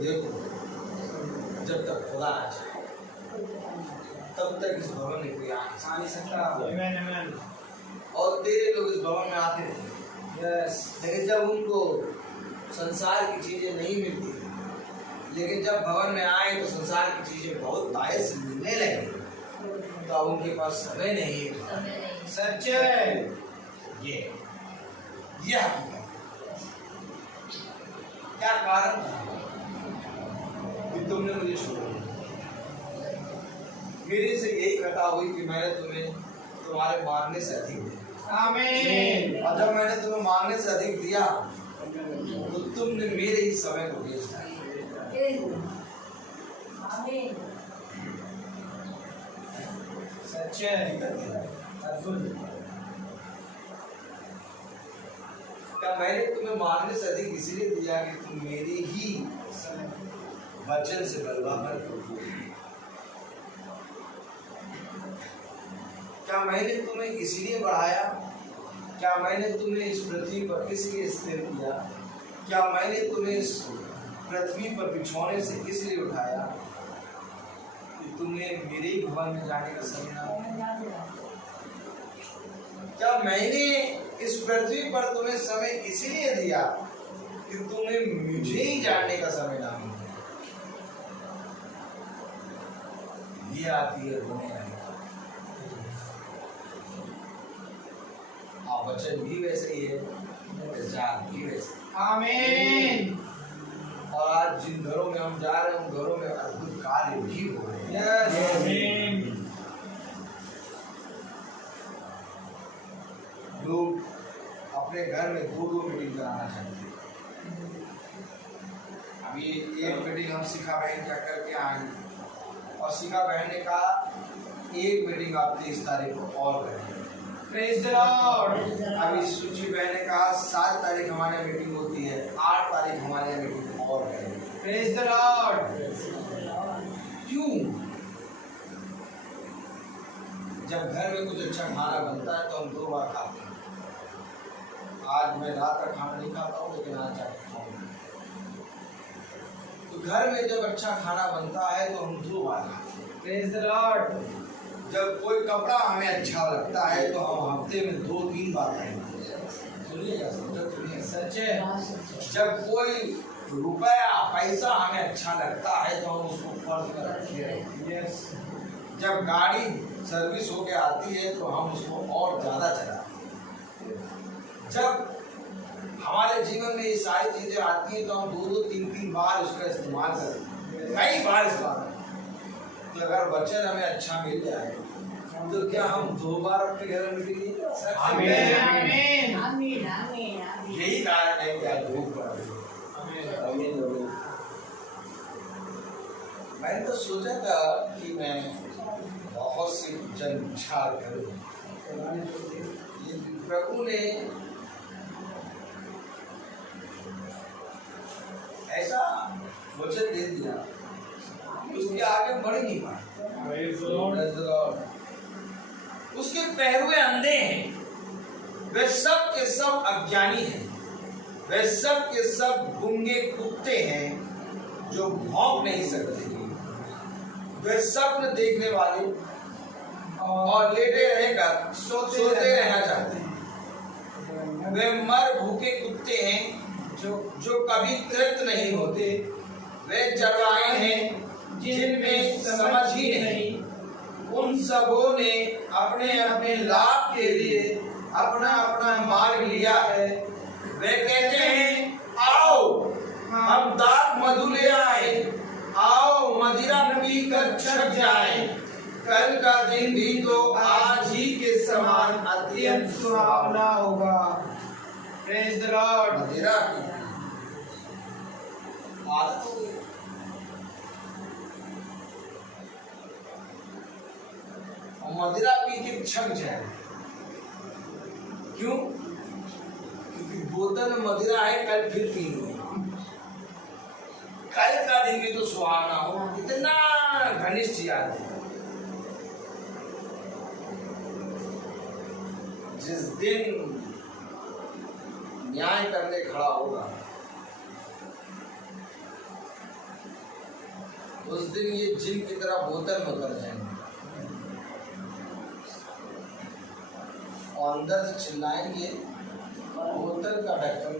देखो, जब तक खुदा आ जाए तब तक इस भवन में कोई आ नहीं सकता। और तेरे लोग इस भवन में आते थे, लेकिन जब उनको संसार की चीजें नहीं मिलती, लेकिन जब भवन में आए तो संसार की चीजें बहुत तायत से मिलने लगी, तो उनके पास समय नहीं है। सच्चे ये हकीकत। क्या कारण था कि तुमने मुझे छोड़ा? मेरे से यही घटा हुई कि मैंने तुम्हें तुम्हारे मांगने से अधिक दिया। आमीन। और जब मैंने तुम्हें मांगने से अधिक दिया तो तुमने मेरे ही समय को वेस्ट किया। आमीन। सच्चे अद्भुत। क्या मैंने तुम्हें मांगने से अधिक इसलिए दिया कि तुम मेरे ही वचन से बलवा कर? क्या मैंने तुम्हें इसलिए बढ़ाया? क्या मैंने तुम्हें इस पृथ्वी पर इसलिए स्थिर किया? क्या मैंने तुम्हें इस पृथ्वी पर बिछौने से इसलिए उठाया कि तुम्हें मेरे ही भवन में जाने का समय ना? क्या मैंने इस पृथ्वी पर तुम्हें समय इसलिए दिया कि तुम्हें मुझे ही जानने का समय ना मिले? ये आती है दुनिया। वचन भी वैसे ही है, जान भी वैसे। आमीन। और आज जिन घरों में हम जा रहे हैं उन घरों में अद्भुत कार्य भी हो रहे हैं। आमीन। लोग अपने घर में 2-2 मीटिंग कराना चाहते हैं। अभी एक मीटिंग हम शिखा बहन का करके आएंगे और शिखा बहन ने कहा एक मीटिंग आप 23 तारीख को और करेंगे। Praise the Lord. अभी सूची बहन ने कहा 7 तारीख हमारे यहाँ मीटिंग होती है, 8 तारीख हमारे यहाँ मीटिंग और है। Praise the Lord. क्यों? जब घर में कुछ अच्छा खाना बनता है तो हम 2 बार खाते हैं। आज मैं रात का खाना नहीं खाता हूँ, लेकिन आज जाकर खाऊंगा। तो घर में जब अच्छा खाना बनता है तो हम 2 बार खाते हैं। Praise the Lord. जब कोई कपड़ा हमें अच्छा लगता है तो हम हफ्ते में 2-3 बार पहनते हैं। सुनिएगा, सुनिए, सच है। जब कोई रुपया पैसा हमें अच्छा लगता है तो हम उसको पर्स में रखे रहते हैं। यस। जब गाड़ी सर्विस होके आती है तो हम उसको और ज्यादा चलाते हैं। जब हमारे जीवन में ये सारी चीजें आती हैं तो हम 2-2, 3-3 बार उसका इस्तेमाल करते हैं, कई बार इस्तेमाल। तो अगर वचन हमें अच्छा मिल जाए तो क्या हम 2 बार अपने घर में मीटिंग? आमीन आमीन। आमीन आमीन आमीन। यही कारण है कि आज धूप पड़ रही है। आमीन। मैंने तो सोचा था कि मैं बहुत सी जनचार करूं, प्रभु ने ऐसा वचन दे दिया, उसके आगे बढ़ ही नहीं पाए। उसके पैरुए अंधे हैं, वे सब के सब अज्ञानी हैं, वे सब के सब गूंगे कुत्ते हैं जो भौंक नहीं सकते, वे स्वप्न देखने वाले और लेटे रहकर सोते रहना चाहते हैं। वे मर भूखे कुत्ते हैं जो कभी तृप्त नहीं होते। वे चरवाहे हैं जिनमें समझ ही नहीं। उन सबों ने अपने अपने लाभ के लिए अपना अपना मार्ग लिया है। वे कहते हैं, आओ हम दाख मधु ले आए, आओ मदिरा पीकर छक जाए। कल का दिन भी तो आज ही के समान अत्यंत सुहावना होगा। Praise the Lord. मदिरा की आदत हो गई। मदिरा पी के छक जाए। क्यों? क्योंकि बोतल में मदिरा है, कल फिर पीएंगे। कल का दिन भी तो सुहावना हो, कितना घनिष्ठ याद है। जिस दिन न्याय करने खड़ा होगा उस दिन ये जिन की तरह बोतल में उतर जाएंगे और अंदर से चिल्लाएंगे, बोतल का ढक्कन,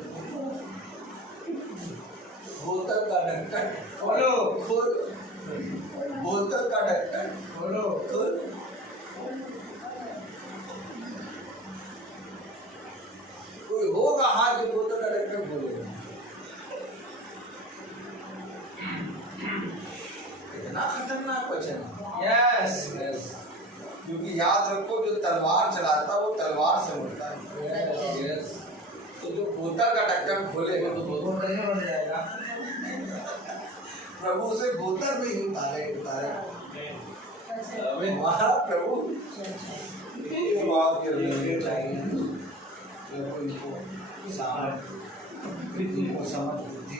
बोतल का ढक्कन खोलो, खोल, बोतल का ढक्कन खोलो, खोल। कोई होगा हाथ जो बोतल का ढक्कन खोलेगा। इतना खतरनाक वचन है। यस। क्योंकि याद रखो, जो तलवार चलाता है वो तलवार से मरता है। तो जो बोतल का ढक्कन खोलेगा तो बोतल नहीं बन जाएगा। प्रभु उसे बोतल में ही उतारे। हमारा प्रभु समझ बुद्धि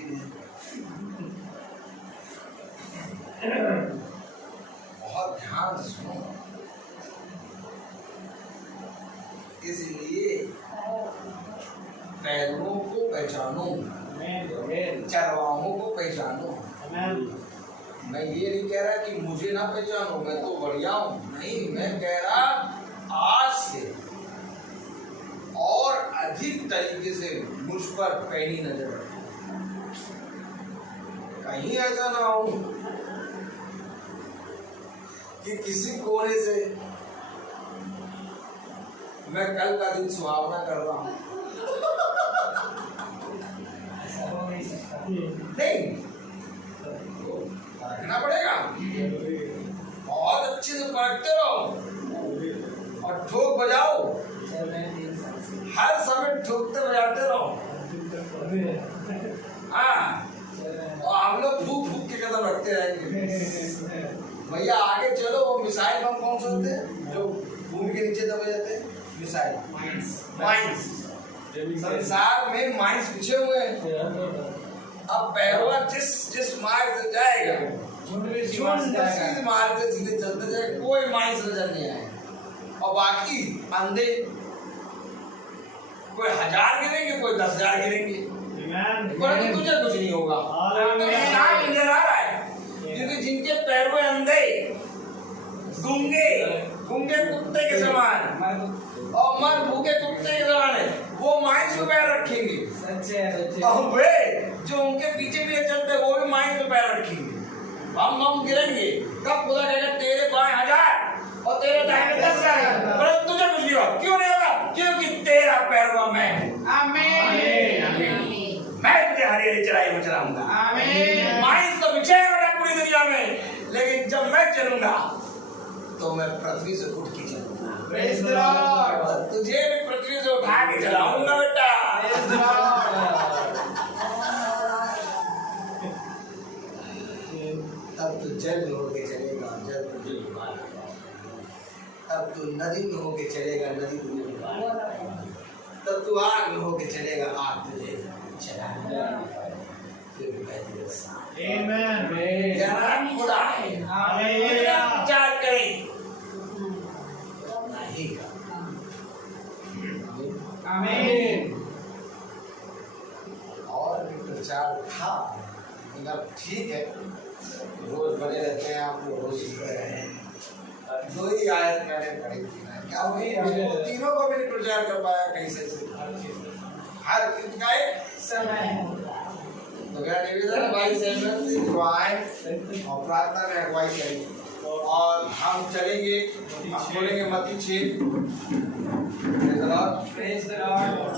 बहुत ध्यान से सुनो। इसलिए पैरों को पहचानो, चरवाहों को पहचानो। मैं ये नहीं कह रहा कि मुझे ना पहचानो, मैं तो बढ़िया हूँ, नहीं, मैं कह रहा आज से और अधिक तरीके से मुझ पर पैनी नजर रखो। कहीं ऐसा ना हो कि किसी कोने से मैं कल का दिन सुहावना कर रहा हूं। नहीं, रखना पड़ेगा। बहुत अच्छे से पढ़ते रहो और ठोक बजाओ, हर समय ठोकते बजाते रहो। हाँ, और हम लोग फूक फूक के कदम रखते रहेंगे। भैया आगे चलो, वो मिसाइल बम कौन से होते हैं जो भूमि के नीचे दबे जाते हैं? मिसाइल माइंस संसार में माइंस बिछे हुए हैं। अब पैरवा जिस मार्ग से जाएगा उसी मार्ग से सीधे चलते जाए, कोई माइंस नजर नहीं आएगा। और बाकी अंधे कोई 1000 गिरेंगे, कोई 10,000 गिरेंगे, परंतु तुझे कुछ नहीं होगा। नाम नजर आ रहा है, क्योंकि जिनके पैरवे अंधे गूंगे कुत्ते के समान और मर भूखे कुत्ते के समान है, वो माइंस पे पैर रखेंगे। और वे जो उनके पीछे पीछे चलते वो भी माइंस पे पैर रखेंगे। हम गिरेंगे, कब खुदा कहेगा तेरे बाएं 1000 और तेरे दाहिने 10,000, परंतु तुझे कुछ नहीं होगा। क्यों नहीं होगा? क्योंकि तेरा पैरवा मैं हूं। मैं तुझे हरी हरी चराई में चलाऊंगा। माइंस तो बिछेगा पूरी दुनिया में, लेकिन जब मैं चलूंगा तो मैं पृथ्वी से उठ के चलूंगा। तुझे भी पृथ्वी से उठा के चलाऊंगा बेटा। तब तू जल में होके चलेगा, जल तुझे डुबाएगा। तब तू नदी में होके चलेगा, नदी तुझे डुबाएगा। तब तू आग में होके चलेगा, आग तुझे जलाएगा। खुदा है, विचार करें। आमीन। और भी प्रचार था, मतलब ठीक है, रोज बने रहते हैं, आप लोग रोज सीख रहे हैं। 2 ही आयत मैंने पढ़ी थी, क्या हुई? तीनों को भी प्रचार कर पाया कहीं से हर का एक समय। तो मेरा निवेदन है भाई सहमत से दुआएं और प्रार्थना में अगुवाई करें। और हम चलेंगे, हम बोलेंगे मत्ती 6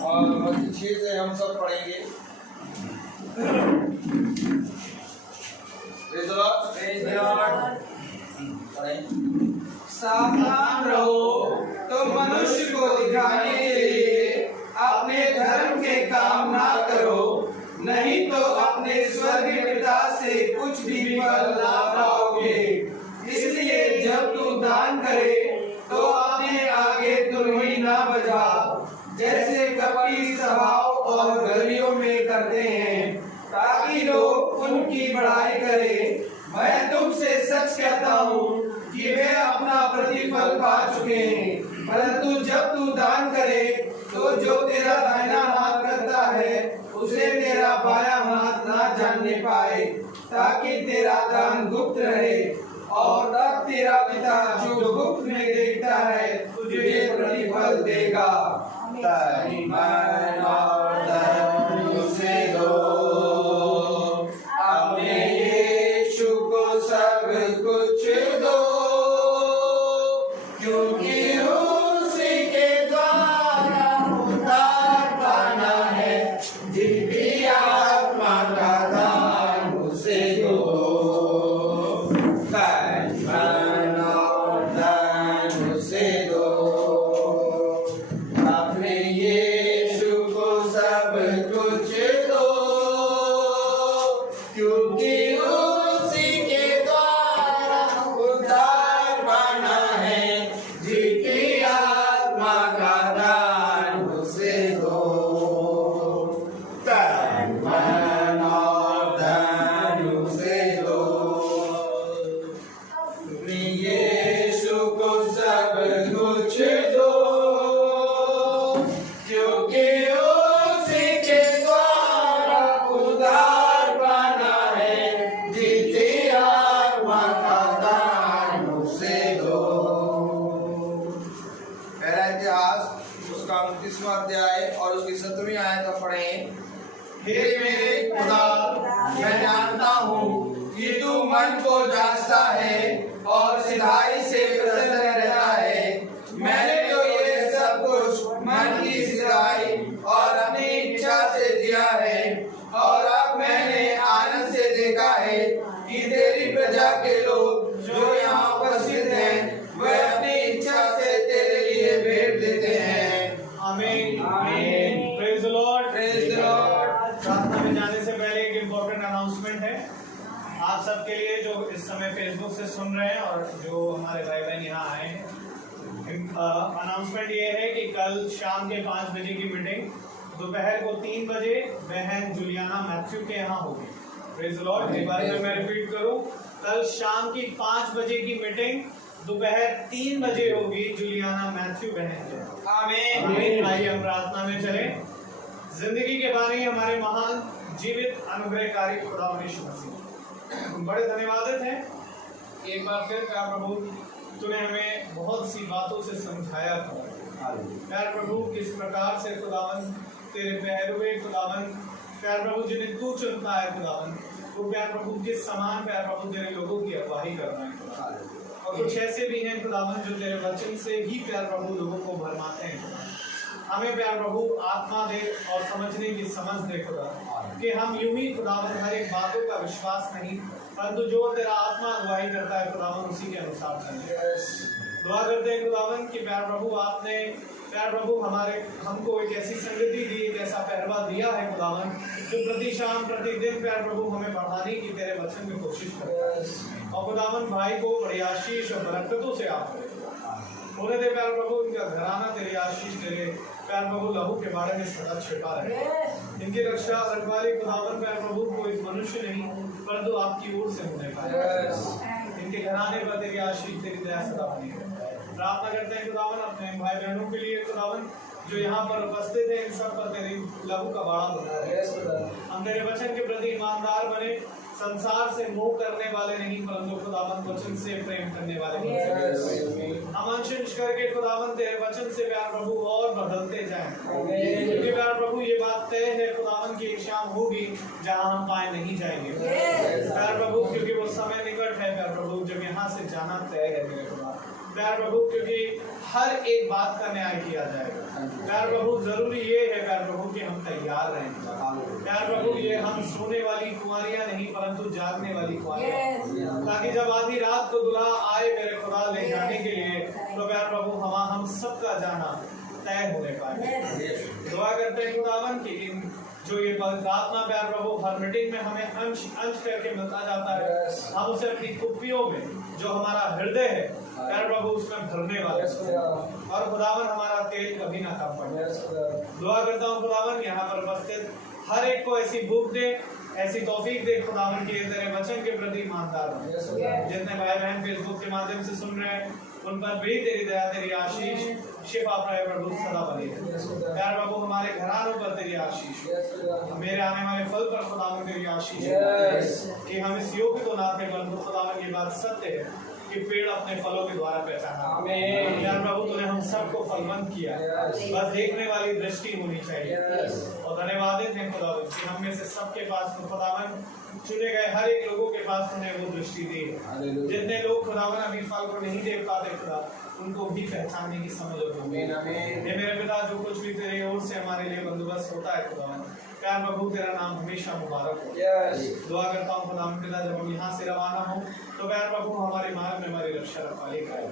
और मत्ती 6 से हम सब पढ़ेंगे। सावधान रहो, तो मनुष्य को दिखाने के लिए अपने धर्म के काम ना करो, नहीं तो अपने स्वर्गीय पिता से कुछ भी फल ना पाओगे। इसलिए जब तू दान करे तो अपने आगे तुरही ना बजा, जैसे कपटी सभाओं और गलियों में करते हैं, ताकि लोग उनकी बड़ाई करें। मैं तुमसे सच कहता हूँ कि वे अपना प्रतिफल पा चुके हैं। परंतु जब तू दान करे तो जो तेरा दाहिना हाथ करता है उसे तेरा बायां हाथ ना जानने पाए, ताकि तेरा दान गुप्त रहे, और तब तेरा पिता जो गुप्त में देखता है तुझे प्रतिफल देगा। मन और धन उसे दो, अपने यीशु को सब कुछ दो, क्योंकि उसी के द्वारा उद्धार पाना है। दिव्य आत्मा का दान उसे दो। मन और धन उसे दो, अपने यीशु को सब कुछ दो, क्योंकि उसी के द्वारा उद्धार पाना है। जिसकी आत्मा का दान उसे दो। मन और धन उसे दो, अपने यीशु को सब कुछ दो, क्योंकि उसी के द्वारा उद्धार पाना है। जिसकी आत्मा का दान उसे दो। पहला इतिहास उसका 29वां अध्याय और उसकी 7वीं आयत पढ़ें। हे मेरे खुदा, मैं जानता हूँ कि तू मन को जांचता है और सिधाई से प्रसन्न रहता है। मैंने तो ये सब कुछ मन की सिधाई और अपनी इच्छा से दिया है, और अब मैंने आनंद से देखा है कि तेरी प्रजा के लोग जो यहाँ उपस्थित हैं, वे अपनी इच्छा से तेरे लिए भेंट देते हैं। आमीन आमीन। Praise the Lord. Praise the Lord. प्रार्थना में जाने से पहले एक इम्पोर्टेंट अनाउंसमेंट है आप सबके लिए जो इस समय फेसबुक से सुन रहे हैं और जो हमारे भाई बहन यहाँ आए हैं। अनाउंसमेंट ये है कि कल शाम के 5 बजे की मीटिंग दोपहर को 3 बजे बहन जुलियाना मैथ्यू के यहाँ होगी। Praise the Lord. एक बार मैं रिपीट करूं, कल शाम की 5 बजे की मीटिंग दोपहर 3 बजे होगी जुलियाना मैथ्यू बहन के। आमीन। आमीन। आइए हम प्रार्थना में चलें। जिंदगी के बारे हमारे महान जीवित अनुग्रहकारी खुदा यीशु मसीह, बड़े धन्यवादित हैं। एक बार फिर प्यार प्रभु तूने हमें बहुत सी बातों से समझाया था प्यार प्रभु, किस प्रकार से खुदावन तेरे पैरवे खुदावन प्यार प्रभु जिन्हें तू चुनता है खुदावन, वो प्यार प्रभु किस समान प्यार प्रभु तेरे लोगों की अगुवाई करना है खुदावन। और कुछ ऐसे भी हैं खुदावन जो तेरे वचन से ही प्यार प्रभु लोगों को भरमाते हैं। हमें प्यार प्रभु आत्मा दे और समझने की समझ दे खुदा, कि हम यूं ही खुदावन हर एक बातों का विश्वास नहीं, परंतु जो तेरा आत्मा अगुवाई करता है खुदावन उसी के अनुसार चले। दुआ करते हैं खुदावन कि प्यार प्रभु आपने प्यार प्रभु हमको एक ऐसी संगति दी, एक ऐसा पहरवा दिया है खुदावन, जो प्रति शाम प्रतिदिन प्यार प्रभु हमें बढ़ाने की तेरे वचन में कोशिश करता है। और खुदावन भाई को बड़ी आशीष और बरकतों से आप होने दे प्यार प्रभु, इनका घराना तेरी आशीष तेरे प्यार प्रभु लहू के बारे में सदा छिपा रहे। इनकी रक्षा रखवाली खुदावन प्यार प्रभु कोई मनुष्य नहीं परंतु आपकी ओर से होने पाए। इनके घराने पर तेरी आशीष तेरी दया सदा बनी है। प्रार्थना करते हैं खुदावन अपने भाई बहनों के लिए खुदावन जो यहाँ पर उपस्थित है, इन सब पर तेरी लहू का बाड़ा बना रहे। हम तेरे वचन के प्रति ईमानदार बने, संसार से मोह करने वाले नहीं परंतु खुदावन वचन से प्रेम करने वाले बने। हम अंश करके खुदावन तेरे वचन से प्यार प्रभु और बदलते जाएं, क्योंकि प्यार प्रभु ये बात तय है खुदावन की एक शाम होगी जहां हम पाए नहीं जाएंगे प्यार प्रभु, क्योंकि वो समय निकट है प्यार प्रभु जब यहाँ से जाना तय है मेरे खुदा प्यार प्रभु, क्योंकि हर एक बात का न्याय किया जाएगा प्यार प्रभु। जरूरी ये है प्यार प्रभु कि हम तैयार रहें प्यार प्रभु, ये हम सोने वाली कुंवारियां नहीं परंतु जागने वाली कुंवारियां, ताकि जब आधी रात को दुल्हा आए मेरे खुदा ले जाने के लिए तो प्यार प्रभु हम सबका जाना तय होने पाए। दुआ करते हैं खुदावन कि इन जो ये प्रार्थना प्यार प्रभु हर मीटिंग में हमें अंश करके मिलता जाता है, हम उसे अपनी कुप्पियों में जो हमारा हृदय है प्यार प्रभु उसमें भरने वाले, और खुदावन हमारा तेल कभी ना कम पड़े। दुआ करता हूँ खुदावन यहाँ पर उपस्थित हर एक को ऐसी भूख दे, ऐसी तौफीक दे खुदावन की तेरे वचन के प्रति ईमानदार हो। जितने भाई बहन फेसबुक के माध्यम से सुन रहे हैं उन पर भी तेरी दया तेरी आशीष शिफा प्राय प्रभु सदा बनी है प्यार प्रभु। हमारे घरानों पर तेरी आशीष, मेरे आने वाले फल पर खुदावन तेरी आशीष, कि हम इस योग्य तो ना थे परंतु खुदावन ये बात सत्य है कि पेड़ अपने फलों के द्वारा पहचाना। यार प्रभु तूने हम सबको फलवंत किया, बस देखने वाली दृष्टि होनी चाहिए। और धन्यवादित हैं खुदावन कि हम में से सबके पास खुदावन चुने गए हर एक लोगों के पास उन्हें वो दृष्टि दी है। जितने लोग खुदावन अभी फल को नहीं देख पाते खुदा उनको भी पहचानने की समझ हो। मेरे पिता जो कुछ भी तेरे ओर से हमारे लिए बंदोबस्त होता है खुदावन प्यार प्रभु तेरा नाम हमेशा मुबारक हो। दुआ करता हूँ खुदावन पिता जब हम यहाँ से रवाना हो तो प्यार प्रभु हमारे मार्ग में हमारी रक्षा रखवाली करें।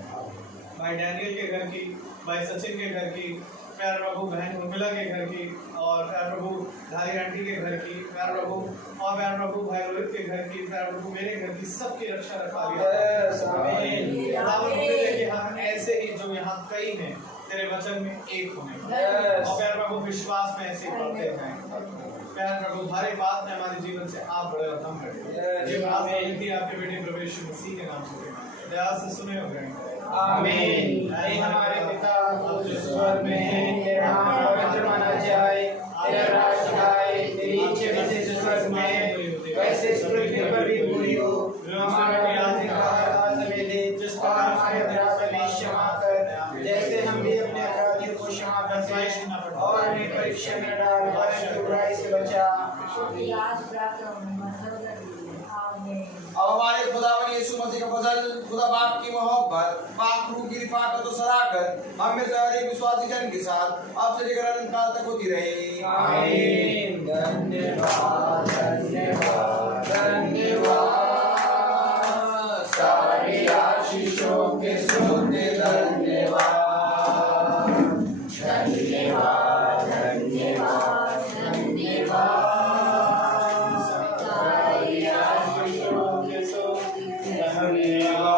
भाई डैनियल के घर की, भाई सचिन के घर की, प्यार प्रभु बहन उर्मिला के घर की, और प्यार प्रभु धारी आंटी के घर की, प्यार प्रभु और प्यार प्रभु भाई रोहित के घर की, प्यार प्रभु मेरे घर की, सबकी रक्षा रखवाली हम ऐसे ही जो यहाँ कई हैं तेरे वचन में एक होने और प्यार प्रभु विश्वास में ऐसे बढ़ते हैं प्यार प्रभु हर एक बात में हमारे जीवन से आप बड़े और हम बड़े। ये आपके बेटे प्रभु यीशु मसीह के नाम से दया से सुने और ग्रहण करें। आमीन। हमारे पिता जो स्वर्ग में है, तेरा नाम पवित्र माना जाए, तेरा राज्य आए, तेरी इच्छा जैसे स्वर्ग में है वैसे इस पृथ्वी पर भी पूरी हो। हमारा आज का आहार हमें दे, जिसका हमारे अपराध में क्षमा कर, जैसे हम भी अपने अपराधियों को क्षमा करते हैं, और हमें परीक्षा में डाल वरन बुराई से बचा। और हमारे खुदावन यीशु मसीह का फजल, खुदा बाप की मोहब्बत, पाक रूह की रिफाकत और सदाकत हम में से हर एक विश्वासी जन के साथ आपसे लेकर अनंत काल तक होती रहे। आमीन। धन्यवाद धन्यवाद धन्यवाद, सारी आशीषों के स्रोत धन्यवाद धन्यवाद धन्यवाद धन्यवाद, सारी आशीषों के स्रोत धन्यवाद।